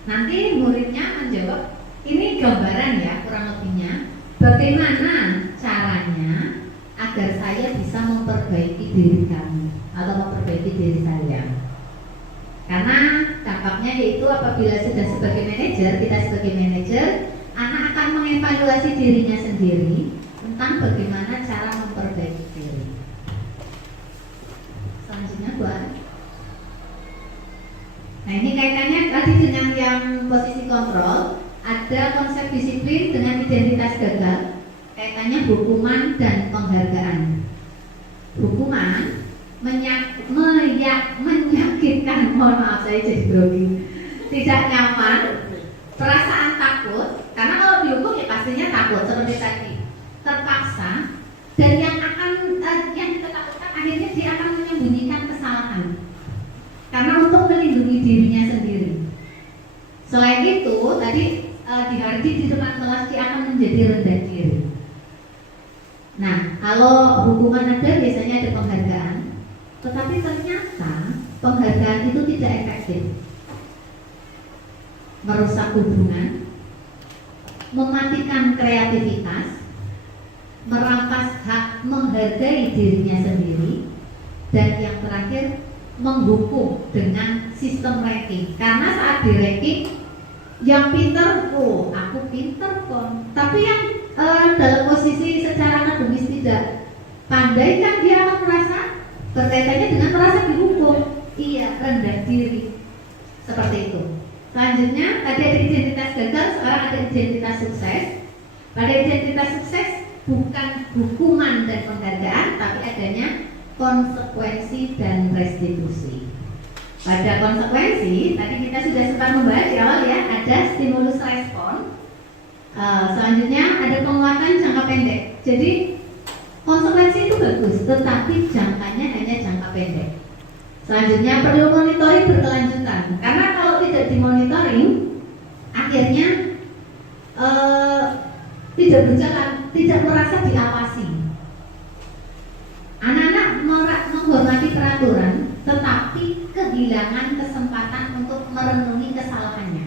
Nanti muridnya menjawab, ini gambaran ya kurang lebihnya, bagaimana caranya agar saya bisa memperbaiki diri kamu atau memperbaiki diri saya. Karena dampaknya yaitu apabila sudah sebagai manajer, kita sebagai manajer, anak akan mengevaluasi dirinya sendiri tentang bagaimana cara memperbaiki diri. Selanjutnya Bu Ari. Nah, ini kaitannya tadi dengan yang posisi kontrol, ada konsep disiplin dengan identitas gagal, kaitannya hukuman dan penghargaan. Hukuman menyakitkan, mohon maaf saya jadi grogi, tidak nyaman, perasaan takut, karena kalau dihukum ya pastinya takut seperti tadi, terpaksa, dan yang kita takutkan akhirnya dia akan menyembunyikan kesalahan karena untuk melindungi dirinya sendiri. Selain itu tadi dihardik di depan kelas dia akan menjadi rendah diri. Nah, kalau hukuman ada biasanya ada penghargaan, tetapi ternyata penghargaan itu tidak efektif, merusak hubungan, mematikan kreativitas, merampas hak menghargai dirinya sendiri, dan yang terakhir menghukum dengan sistem ranking. Karena saat di ranking yang pinter, oh aku pinter kok, tapi yang dalam posisi secara akademis tidak pandai kan dia akan merasa berkaitannya dengan merasa dihukum, iya rendah diri, seperti itu. Selanjutnya tadi ada identitas gagal, sekarang ada identitas sukses. Pada identitas sukses bukan hukuman dan penghargaan, tapi adanya konsekuensi dan restitusi. Pada konsekuensi, tadi kita sudah sempat membahas di awal ya, ada stimulus respon. Selanjutnya ada penguatan jangka pendek. Jadi konsekuensi itu bagus, tetapi jangkanya hanya jangka pendek. Selanjutnya perlu monitoring berkelanjutan, karena kalau tidak dimonitoring, akhirnya tidak berjalan, tidak merasa diawasi. Anak-anak menghormati peraturan, tetapi kehilangan kesempatan untuk merenungi kesalahannya.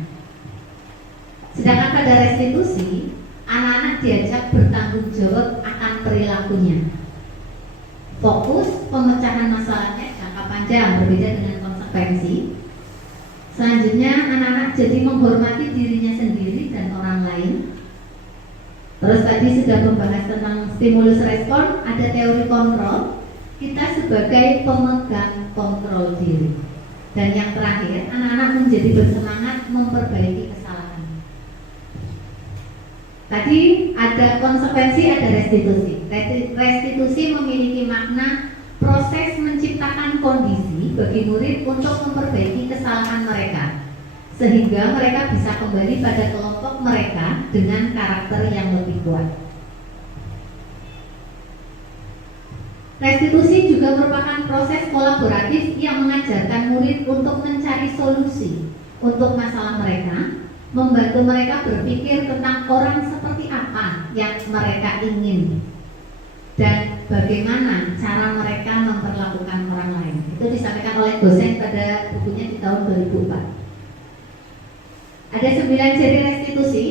Sedangkan pada restitusi, anak-anak diajak bertanggung jawab akan perilakunya. Fokus pemecahan masalahnya jangka panjang, berbeda dengan konsekuensi. Selanjutnya, anak-anak jadi menghormati dirinya sendiri dan orang lain. Terus tadi sudah membahas tentang stimulus respon, ada teori kontrol. Kita sebagai pemegang kontrol diri. Dan yang terakhir, anak-anak menjadi bersemangat memperbaiki kesalahan. Tadi ada konsekuensi, ada restitusi. Restitusi memiliki makna proses menciptakan kondisi bagi murid untuk memperbaiki kesalahan mereka, sehingga mereka bisa kembali pada kelompok mereka dengan karakter yang lebih kuat. Restitusi juga merupakan proses kolaboratif yang mengajarkan murid untuk mencari solusi untuk masalah mereka, membantu mereka berpikir tentang orang seperti apa yang mereka ingin, dan bagaimana cara mereka memperlakukan orang lain. Itu disampaikan oleh dosen pada bukunya di tahun 2004. Ada 9 ciri restitusi.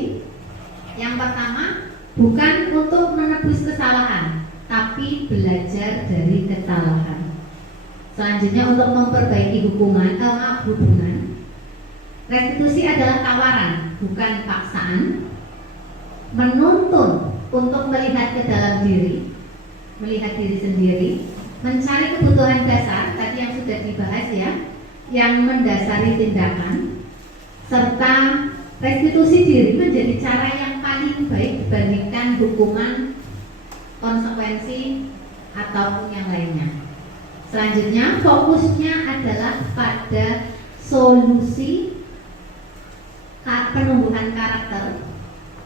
Yang pertama, bukan untuk menebus kesalahan, tapi belajar dari kesalahan. Selanjutnya, untuk memperbaiki hubungan. Restitusi adalah tawaran, bukan paksaan. Menuntun untuk melihat ke dalam diri, melihat diri sendiri, mencari kebutuhan dasar tadi yang sudah dibahas ya, yang mendasari tindakan, serta restitusi diri menjadi cara yang paling baik dibandingkan hukuman, konsekuensi, ataupun yang lainnya. Selanjutnya, fokusnya adalah pada solusi, penumbuhan karakter,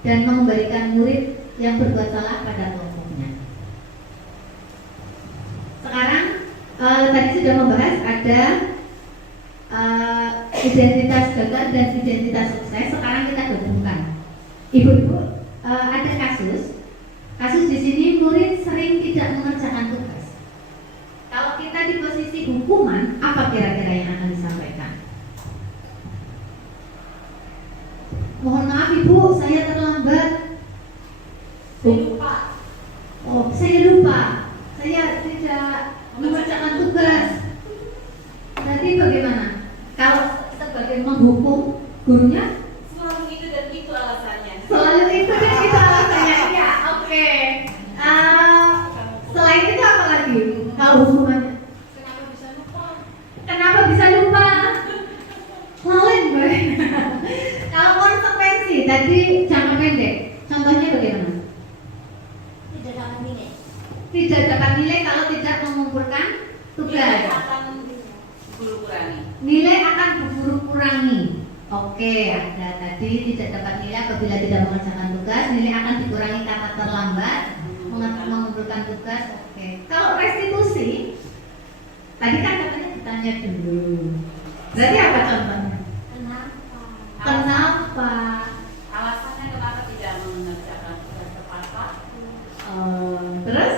dan mengembalikan murid yang berbuat salah pada kelompoknya. Sekarang tadi sudah membahas ada identitas gagal dan identitas sukses. Sekarang kita gabungkan. Ibu-ibu, ada kasus di sini murid sering tidak mengerjakan tugas. Kalau kita di posisi hukuman, apa kira-kira yang akan disampaikan? Mohon maaf Ibu, saya terlambat. Saya lupa. Oh, saya lupa. Saya tidak mengerjakan tugas. Berarti bagaimana? Kalau sebagai menghukum gurunya Selalu itu dan itu alasannya. selalu itu dan itu alasannya. Ya, oke. Selain itu apa lagi? Kalau hukumannya? Kenapa bisa lupa? Kenapa bisa lupa? Lalen, Mbak. Kalau konsekuensi tadi jangka pendek. Contohnya bagaimana? Tidak dapat nilai. Tidak dapat nilai kalau tidak mengumpulkan tugas. Akan guru kurangi. Nilai akan berguru kurangi. Oke, ada tadi tidak dapat nilai apabila tidak mengerjakan tugas. Nilai akan dikurangi karena terlambat mengumpulkan tugas. Oke. Kalau restitusi, tadi kan katanya ditanya dulu. Berarti apa contohnya? Kenapa? Alasannya kenapa tidak mengerjakan tugas tepat waktu? Terus?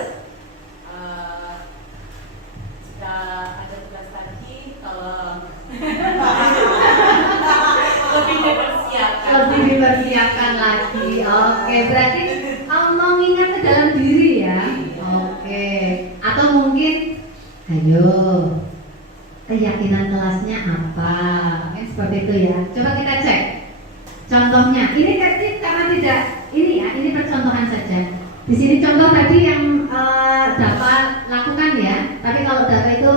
Jika ada tugas tadi, kalau Lebih dipersiapkan lagi. Oke, berarti mengingat ke dalam diri ya. Oke. Atau mungkin, ayo, keyakinan kelasnya apa? Seperti itu ya. Coba kita cek. Contohnya, ini karena tidak ini ya, ini percontohan saja. Di sini contoh tadi yang dapat lakukan ya. Tapi kalau dapat itu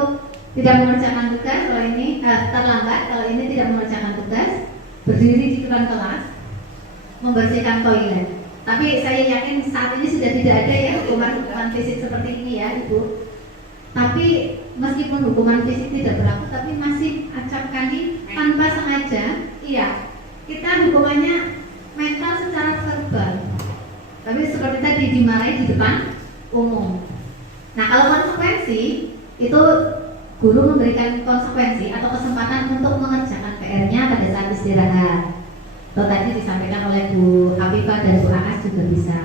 tidak mengerjakan tugas, kalau ini terlambat, kalau ini tidak mengerjakan tugas, berdiri di depan kelas, membersihkan toilet. Tapi saya yakin saat ini sudah tidak ada ya hukuman fisik seperti ini ya Ibu. Tapi meskipun hukuman fisik tidak berlaku tapi masih acap kali tanpa sengaja, iya, kita hukumannya mental secara verbal. Tapi seperti tadi dimarahi di depan umum. Nah, kalau konsekuensi itu guru memberikan konsekuensi atau kesempatan untuk mengerjakan PR-nya pada saat istirahat. Atau tadi disampaikan oleh Bu Afifah dan Bu Aas juga bisa.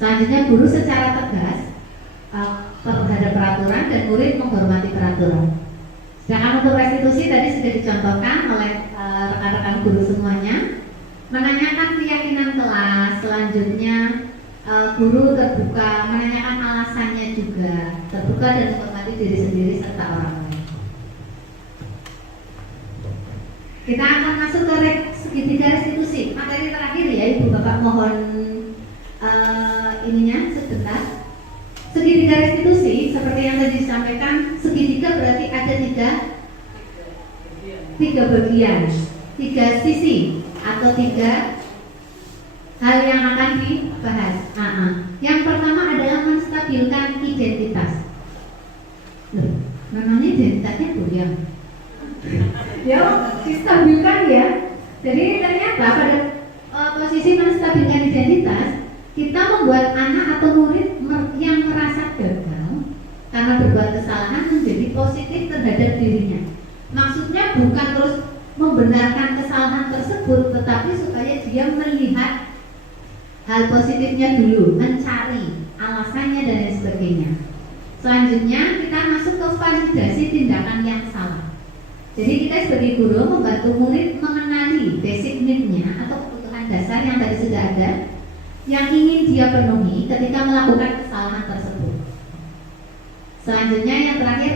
Selanjutnya guru secara tegas terhadap peraturan dan murid menghormati peraturan. Sedangkan untuk restitusi tadi sudah dicontohkan oleh rekan-rekan guru semuanya, menanyakan keyakinan kelas. Selanjutnya guru terbuka menanyakan alasannya juga, terbuka dan menghormati diri sendiri serta orang lain. Kita akan masuk ke segitiga restitusi. Materi terakhir ya Ibu Bapak, mohon ininya sebentar. Segitiga restitusi seperti yang tadi disampaikan, segitiga berarti ada tiga bagian, tiga sisi atau tiga hal yang akan dibahas. Yang pertama adalah menstabilkan identitas. Loh, namanya identitasnya goyang. Ya, distabilkan ya. Jadi ternyata pada posisi menstabilkan identitas, kita membuat anak atau murid yang merasa gagal karena berbuat kesalahan menjadi positif terhadap dirinya. Maksudnya bukan terus membenarkan kesalahan tersebut, tetapi supaya dia melihat hal positifnya dulu, mencari alasannya dan lain sebagainya. Selanjutnya kita masuk ke validasi tindakan yang salah. Jadi kita sebagai guru membantu murid mengenali basic need-nya atau kebutuhan dasar yang tadi sudah ada, yang ingin dia penuhi ketika melakukan kesalahan tersebut. Selanjutnya yang terakhir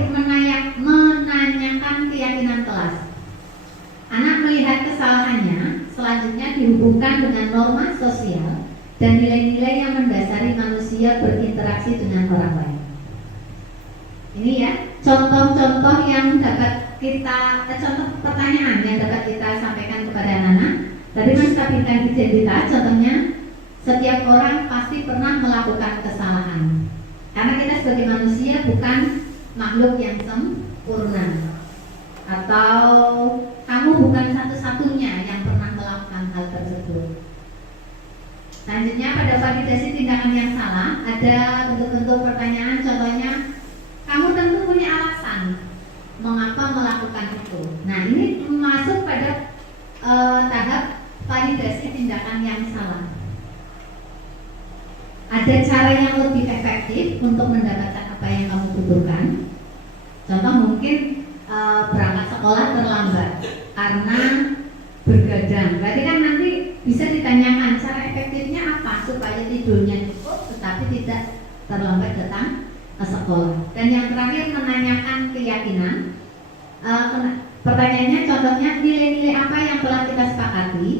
menanyakan keyakinan kelas. Anak melihat kesalahannya, selanjutnya dihubungkan dengan norma sosial dan nilai-nilai yang mendasari manusia berinteraksi dengan orang lain. Ini ya contoh-contoh yang dapat kita, contoh pertanyaan yang dapat kita sampaikan kepada anak-anak. Tadi menstabilkan identitas, contohnya setiap orang pasti pernah melakukan kesalahan. Karena kita sebagai manusia bukan makhluk yang sempurna. Atau kamu bukan satu-satunya yang pernah melakukan hal tersebut. Selanjutnya pada validasi tindakan yang salah, ada bentuk-bentuk pertanyaan, contohnya kamu tentu punya alasan mengapa melakukan itu. Nah, ini masuk pada tahap validasi tindakan yang salah. Ada cara yang lebih efektif untuk mendapatkan apa yang kamu butuhkan. Contoh mungkin berangkat sekolah terlambat karena bergadang. Berarti kan nanti bisa ditanyakan cara efektifnya apa supaya tidurnya cukup tetapi tidak terlambat datang ke sekolah. Dan yang terakhir menanyakan keyakinan. Pertanyaannya contohnya nilai-nilai apa yang telah kita sepakati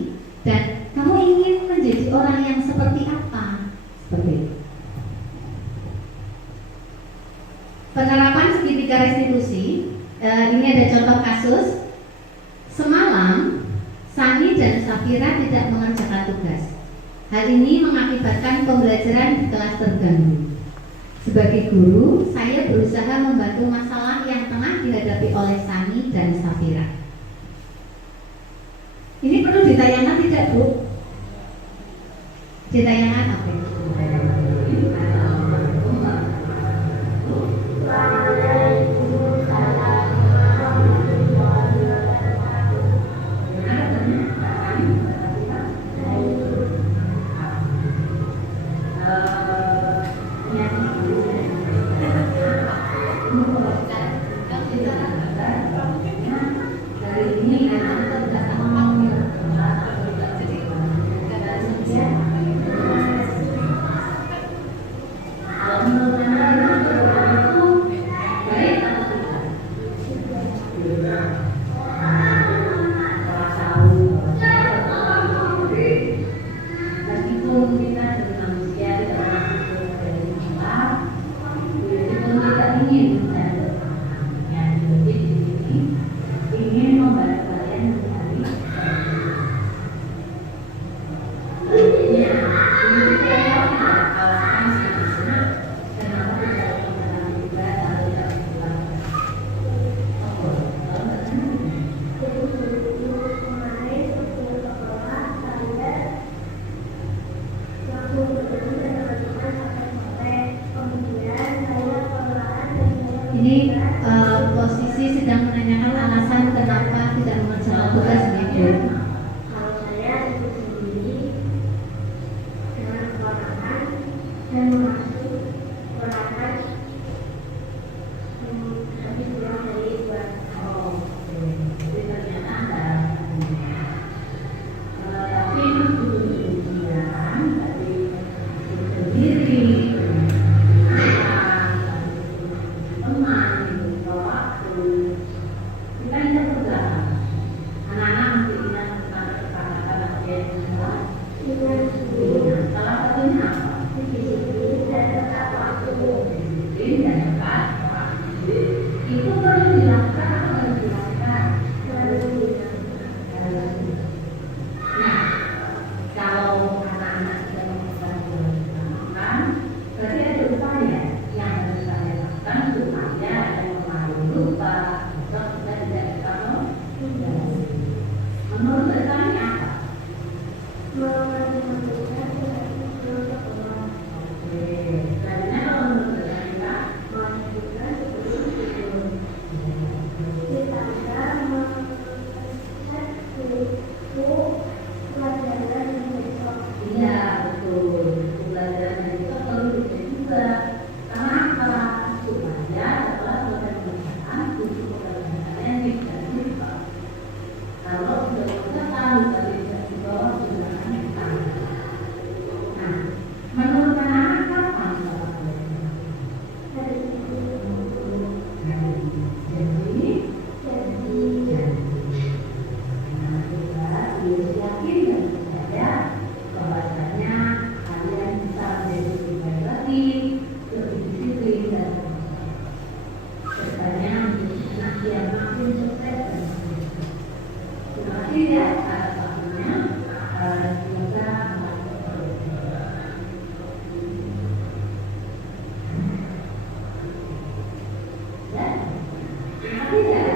dan kamu ingin menjadi orang yang seperti apa? Seperti itu. Penerapan segitiga restitusi. Ini ada contoh kasus. Semalam Sani dan Safira tidak mengerjakan tugas. Hal ini mengakibatkan pembelajaran di kelas terganggu. Sebagai guru, saya berusaha membantu masalah yang tengah dihadapi oleh Sani dan Safira. Ini perlu ditayangkan tidak, Bu? Ditayangkan apa? tugas ibu. Kalau saya ikut sendiri dengan keponakan dan masuk keponakan habis pulang dari buat Jadi ternyata ada tapi kemudian tadi sendiri teman waktu kita tidak berjalan anak-anak masih ingat tentang kata-kata dia semua dengan sendiri salah satunya apa? disiplin dan tetap waktu. Disiplin dan tepat waktu. Itu perlu dilakukan atau harus dilakukan? Nah, kalau anak-anak tidak melakukan dilakukan, berarti ada upaya yang harus saya lakukan supaya yang kemarin lupa besok kita tidak terlalu. Menurut saya apa? Oke, karena kalau menurut saya iya betul, pelajaran itu perlu dibaca juga. Karena apa? Supaya setelah selesai pelajaran, tujuh pelajaran yang bisa dibaca. Kalau sudah kita tahu tapi tidak dibawa sudah kan. Nah, menurut anak kapan sholat belajar? Jadi, nah, kita harus yakin dan percaya bahwasanya kalian bisa menjadi lebih baik lagi, lebih disiplin dan sertanya menjadi anak yang makin sukses dan sukses. Terima kasih ya atas waktunya. Semoga ya, terima kasih ya.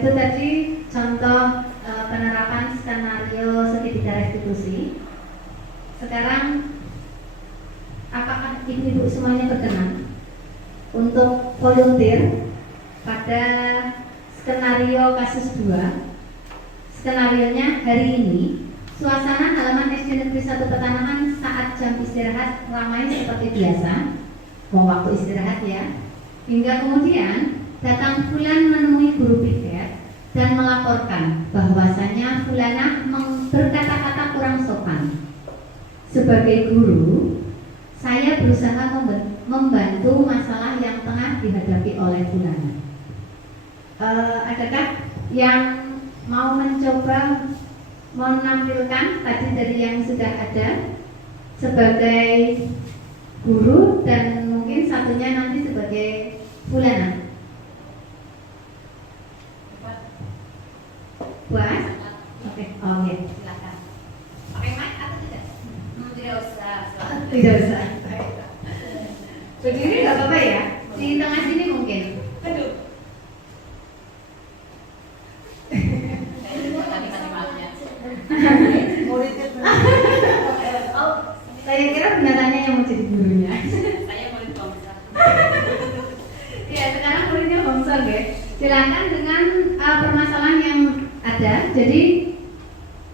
Itu tadi contoh penerapan skenario segitiga restitusi. Sekarang apakah ibu-ibu semuanya berkenan untuk volunteer pada skenario kasus 2? Skenarionya hari ini suasana halaman SD Negeri 1 Petanahan saat jam istirahat ramai seperti biasa, mau waktu istirahat ya. Hingga kemudian datang Fulan menemui guru piket dan melaporkan bahwasanya Fulanah berkata-kata kurang sopan. Sebagai guru, saya berusaha membantu masalah yang tengah dihadapi oleh Fulanah. Adakah yang mau mencoba menampilkan tadi dari yang sudah ada sebagai guru dan mungkin satunya nanti sebagai Fulanah? Buat? Oke, oh iya, silakan. Pakai mic atau tidak? Tidak usah. Tidak usah. Berdiri nggak apa-apa ya? Di tengah sini mungkin. Aduh. Muridnya Oh, saya kira benarannya yang mau jadi gurunya. Saya murid bangsa. Ya, sekarang muridnya Homsong ya. Silakan dengan permasalahan yang ada. Jadi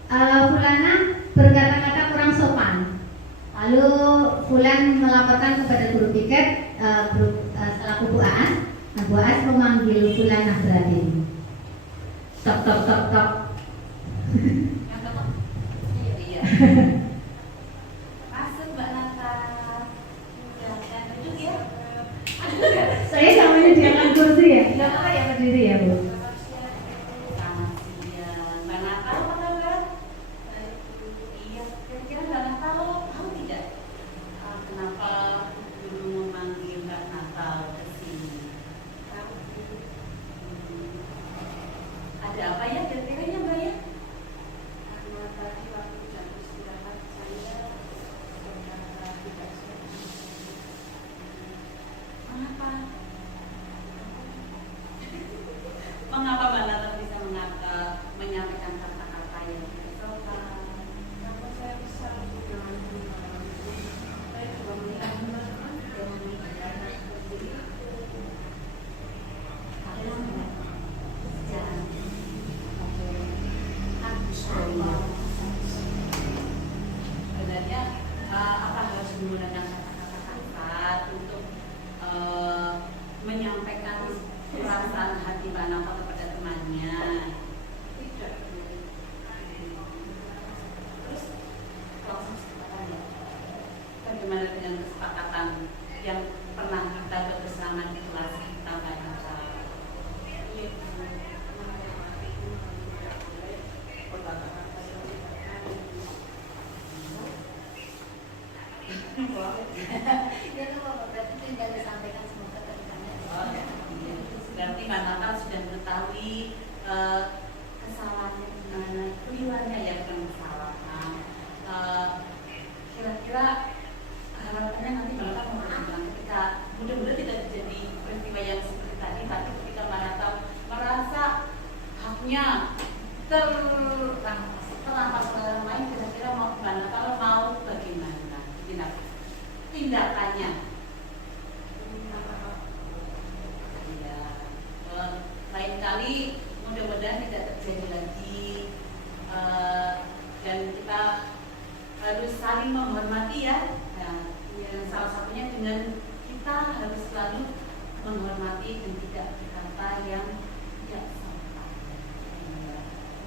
Fulana berkata-kata kurang sopan. Lalu Fulan melaporkan kepada guru piket selaku Bu Aas. Nah, Bu Aas memanggil Fulana berarti. Tok tok tok tok. Iya. Masuk Mbak Nata. Silakan duduk ya. Saya nggak menyediakan kursi ya. Nggak apa-apa ya berdiri ya Bu. Selamat siang. Mbak Nata apa kabar? Iya. Kira-kira Mbak Nata tahu tidak kenapa guru memanggil Mbak Nata ke sini? Ada apa ya kira-kiranya Mbak ya? Karena tadi waktu jam istirahat saya tidak sehat. Kenapa? menangis perasaan hati Mbak Nafa kepada temannya. Tidak. Terus langsung kesepakatan ya. Bagaimana dengan kesepakatan yang pernah kita bersama di kelas kita Mbak Nafa? Ya kalau berarti tinggal disampaikan semoga kedepannya. Iya. Berarti Mbak Nafa sudah mengetahui kesalahannya di mana, kelihwannya ya bukan kesalahan. Kira-kira harapannya nanti Mbak Nafa mau berkembang ketika mudah-mudahan tidak terjadi peristiwa yang seperti tadi, tapi ketika Mbak Nafa merasa haknya terampas oleh orang lain, kira-kira mau Mbak Nafa mau bagaimana? Tindakannya. Ya, lain kali mudah-mudahan tidak terjadi lagi, dan kita harus saling menghormati ya. Nah, yang salah satunya dengan kita harus selalu menghormati dan tidak berkata yang tidak sopan.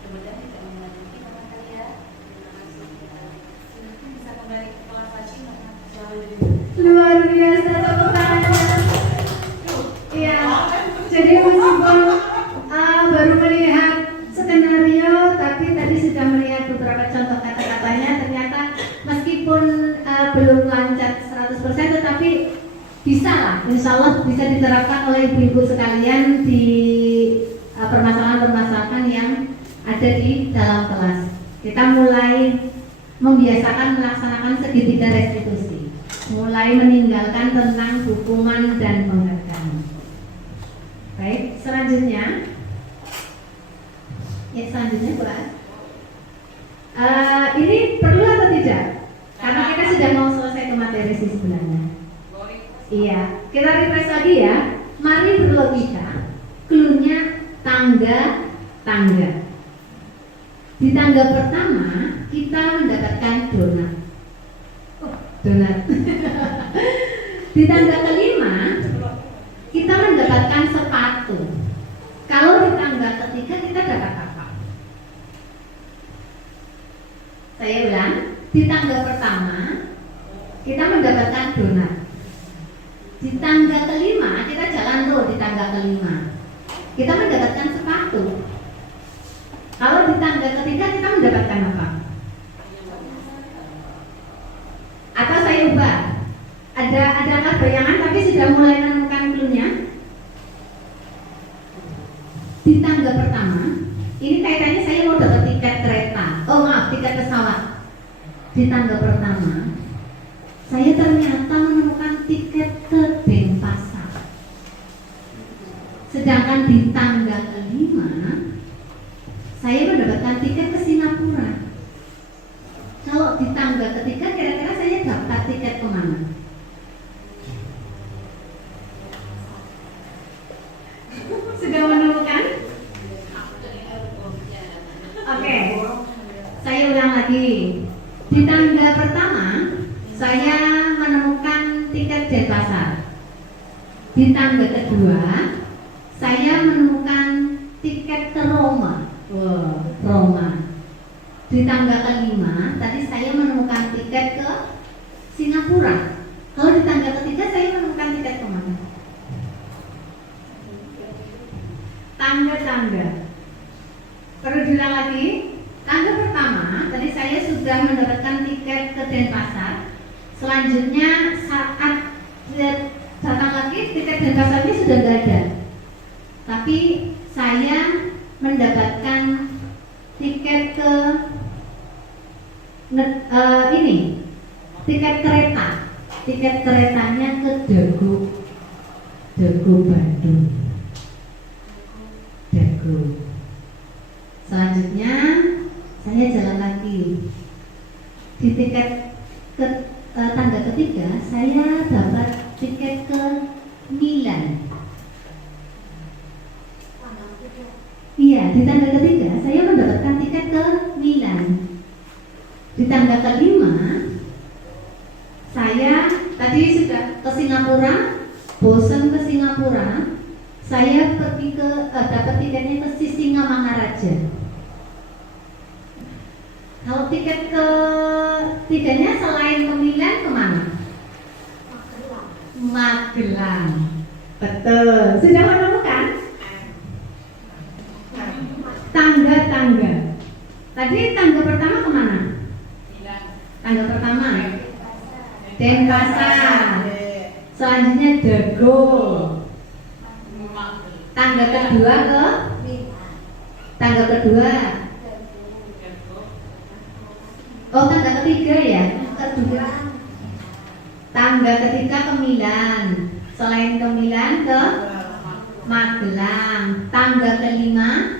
Mudah-mudahan tidak menghormati kata ya. Silahkan bisa kembali ke kelas lagi. Luar biasa tepuk tangannya. Iya, jadi meskipun baru melihat skenario, tapi tadi sudah melihat beberapa contoh kata-katanya. Ternyata meskipun belum lancar 100%, tetapi bisa lah, insya Allah bisa diterapkan oleh ibu-ibu sekalian di permasalahan-permasalahan yang ada di dalam kelas. Kita mulai membiasakan melaksanakan segitiga restitusi, mulai meninggalkan tentang hukuman dan penghargaan. Baik, selanjutnya Bulan. Ini perlu atau tidak? Karena kita sudah mau selesai ke materi sih sebenarnya. Iya, kita refresh lagi ya. Mari berlogika. Cluenya tangga. Di tangga pertama kita mendapatkan donat. Donat. Di tangga kelima kita mendapatkan sepatu. Kalau di tangga ketiga kita dapat apa? Saya ulang, di tangga pertama kita mendapatkan donat. Di tangga kelima kita jalan tuh di tangga kelima. Kita mendapatkan sepatu. Kalau di tangga ketiga kita mendapatkan apa? Atau saya ubah? Ada bayangan tapi sudah mulai menemukan cluenya. Di tangga pertama, ini kaitannya saya mau dapat tiket kereta. Oh maaf, tiket pesawat. Di tangga pertama, saya ternyata menemukan tiket ke Denpasar. Sedangkan di tangga kelima, saya mendapatkan tiket ke Singapura. Kalau di tangga ketiga, kira-kira saya dapat tiket kemana? Sudah menemukan? Oke, saya ulang lagi. Di tangga pertama, saya menemukan tiket Denpasar. Di tangga kedua, saya menemukan tiket ke Roma. Roma. Di tangga kelima, tadi saya menemukan tiket ke Singapura. Kalau di tangga ketiga, saya menemukan tiket ke mana? Tangga-tangga. Perlu diulang lagi. Tangga pertama, tadi saya sudah mendapatkan tiket ke Denpasar. Selanjutnya saat datang lagi, tiket Denpasarnya sudah tidak ada. Tapi saya mendapatkan tiket ke tiket kereta. Tiket keretanya ke Dago Bandung. Dago. Selanjutnya saya jalan lagi. Di tiket ke tangga ketiga saya dapat tiket ke Milan. Iya, di tangga ketiga saya mendapatkan tiket ke Milan. Di tangga kelima saya tadi sudah ke Singapura, bosan ke Singapura. Saya pergi ke dapat tiketnya ke Sisingamangaraja. Kalau tiketnya selain ke Milan kemana? Magelang. Betul. Sudah menemukan tangga-tangga. Tadi tangga pertama kemana? Tangga pertama Denpasar. Selanjutnya Dago. Tangga kedua ke tangga kedua. Oh, tangga ketiga ya. Kedua. Tangga ketiga ke Milan. Selain ke Milan ke Magelang. Tangga kelima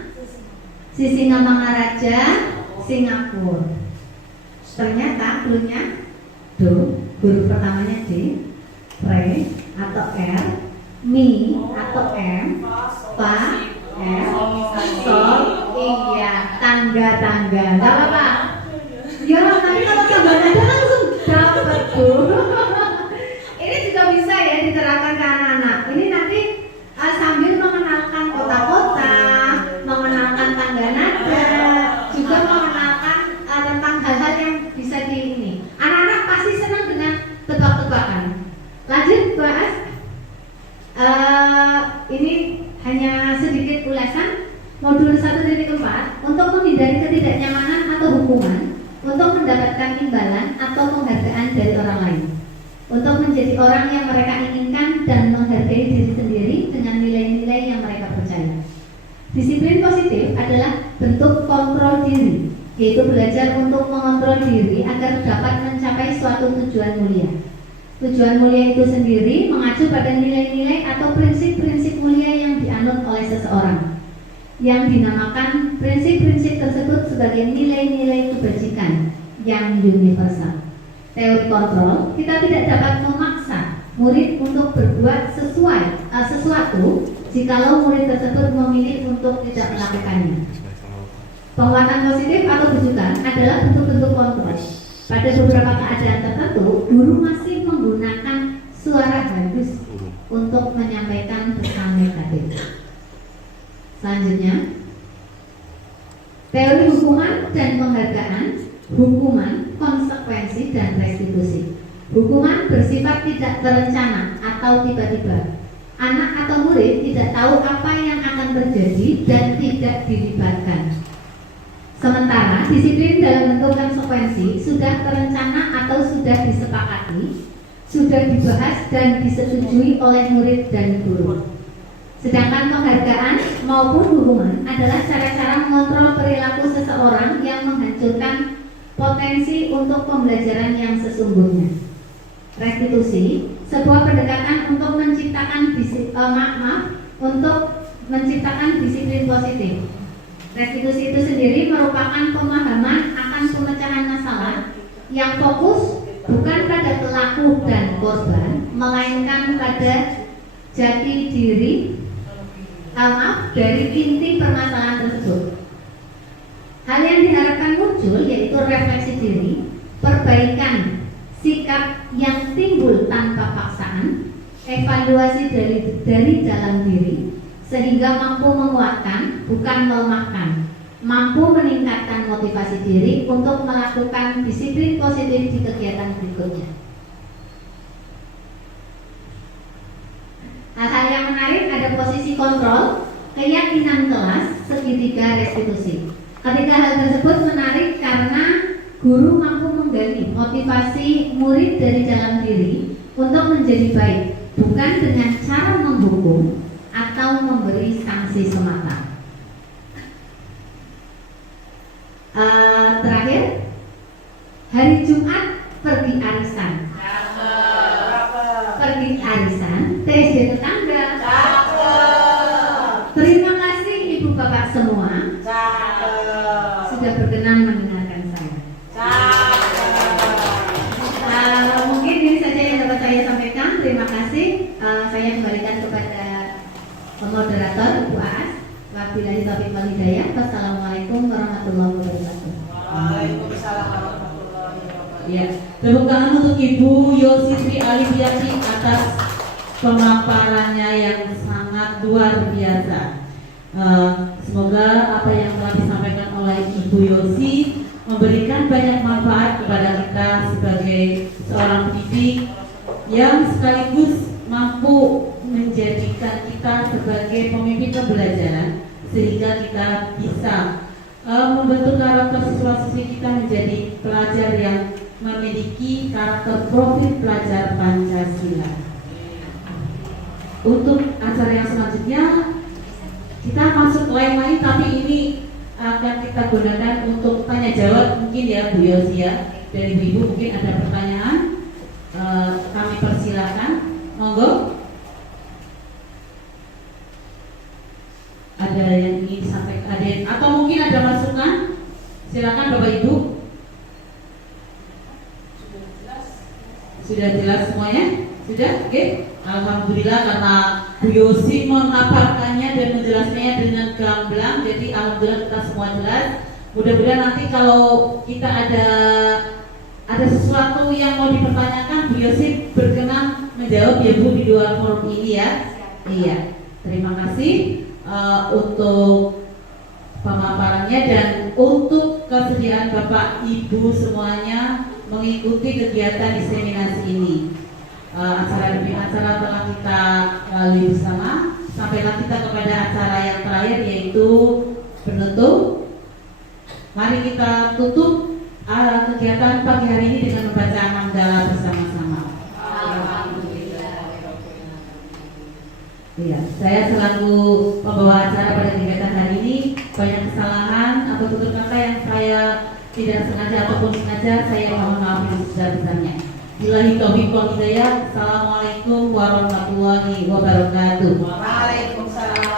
Sisingamangaraja, Singapura. Ternyata cluenya do, huruf pertamanya D, re atau R, mi atau M, fa, F, sol, iya, tangga-tangga. Gak apa-apa. Ya, nanti kalau tangga-tangga langsung dapat tuh. Ini juga bisa ya diterapkan ke anak-anak. Ini nanti sambil mengenalkan kota-kota, mengenalkan tangga nada, juga mengenalkan tentang hal-hal yang bisa di ini. Anak-anak pasti senang dengan tebak-tebakan. Lanjut bahas. Ini hanya sedikit ulasan modul 1.4 untuk menghindari ketidaknyamanan atau hukuman, untuk mendapatkan imbalan atau penghargaan dari orang lain, untuk menjadi orang yang mereka inginkan dan menghargai diri sendiri dengan nilai-nilai yang mereka percaya. Disiplin positif adalah bentuk kontrol diri, yaitu belajar untuk mengontrol diri agar dapat mencapai suatu tujuan mulia. Tujuan mulia itu sendiri mengacu pada nilai-nilai atau prinsip-prinsip mulia yang dianut oleh seseorang, yang dinamakan prinsip-prinsip tersebut sebagai nilai-nilai kebajikan yang universal. Teori kontrol, kita tidak dapat memaksa murid untuk berbuat sesuatu jikalau murid tersebut memilih untuk tidak melakukannya. Penguatan positif atau rujukan adalah bentuk-bentuk kontrol. Pada beberapa keadaan tertentu, guru masih menggunakan suara halus untuk menyampaikan pesan negatif. Selanjutnya, teori hukuman dan penghargaan, hukuman, konsekuensi, dan restitusi. Hukuman bersifat tidak terencana atau tiba-tiba. Anak atau murid tidak tahu apa yang akan terjadi dan tidak dilibatkan. Sementara disiplin dalam bentuk konsekuensi sudah terencana atau sudah disepakati, sudah dibahas dan disetujui oleh murid dan guru. Sedangkan penghargaan maupun hukuman adalah cara-cara mengontrol perilaku seseorang yang menghancurkan potensi untuk pembelajaran yang sesungguhnya. Restitusi, sebuah pendekatan untuk menciptakan disiplin positif. Restitusi itu sendiri merupakan pemahaman akan pemecahan masalah yang fokus bukan pada pelaku dan korban, melainkan pada jati diri dari inti permasalahan tersebut. Hal yang diharapkan muncul yaitu refleksi diri, perbaikan sikap yang timbul tanpa paksaan, evaluasi dari dalam diri, sehingga mampu menguatkan, bukan melemahkan, mampu meningkatkan motivasi diri untuk melakukan disiplin positif di kegiatan berikutnya. Hal-hal yang menarik ada posisi kontrol, keyakinan kelas, segitiga restitusi. Ketiga hal tersebut menarik karena guru mampu menggali motivasi murid dari dalam diri untuk menjadi baik, bukan dengan cara menghukum atau memberi sanksi semata. Terakhir, hari Jumat pergi arisan. Pergi arisan, TSD tetangga. Terima kasih Ibu Bapak semua sudah berkenan mendengarkan saya. Mungkin ini saja yang dapat saya sampaikan. Terima kasih. Saya kembalikan kepada moderator Bu Aas. Wabillahi taufiq wal hidayah. Wassalamualaikum warahmatullahi wabarakatuh. Waalaikumsalam warahmatullahi wabarakatuh. Ya, tepuk tangan untuk Ibu Yositri Alifiati atas pemaparannya yang sangat sangat luar biasa. Semoga apa yang telah disampaikan oleh Ibu Yosi memberikan banyak manfaat kepada kita sebagai seorang pendidik yang sekaligus mampu menjadikan kita sebagai pemimpin pembelajaran sehingga kita bisa membentuk karakter siswa-siswi kita menjadi pelajar yang memiliki karakter profil pelajar Pancasila. Untuk acara yang selanjutnya kita masuk lain-lain, tapi ini akan kita gunakan untuk tanya jawab mungkin ya Bu Yosi ya, dari Ibu mungkin ada pertanyaan, kami persilakan, monggo. Ada yang ingin disampaikan, atau mungkin ada masukan, silakan Bapak Ibu. Sudah jelas semuanya? Sudah? Oke. Alhamdulillah karena Bu Yosi memaparkannya dan menjelaskannya dengan gamblang, jadi alhamdulillah kita semua jelas. Mudah-mudahan nanti kalau kita ada sesuatu yang mau dipertanyakan, Bu Yosi berkenan menjawab ya Bu di luar forum ini ya. Iya. Terima kasih untuk pemaparannya dan untuk kesediaan Bapak Ibu semuanya mengikuti kegiatan diseminasi ini. Acara demi acara telah kita lalui bersama. Sampailah kita kepada acara yang terakhir yaitu penutup. Mari kita tutup kegiatan pagi hari ini dengan membaca hamdalah bersama-sama. Iya, saya selaku pembawa acara pada kegiatan hari ini banyak kesalahan atau tutur kata yang saya tidak sengaja ataupun sengaja, saya mohon maaf yang sebesar-besarnya. Billahi taufiq wal hidayah. Assalamualaikum warahmatullahi wabarakatuh. Waalaikumsalam.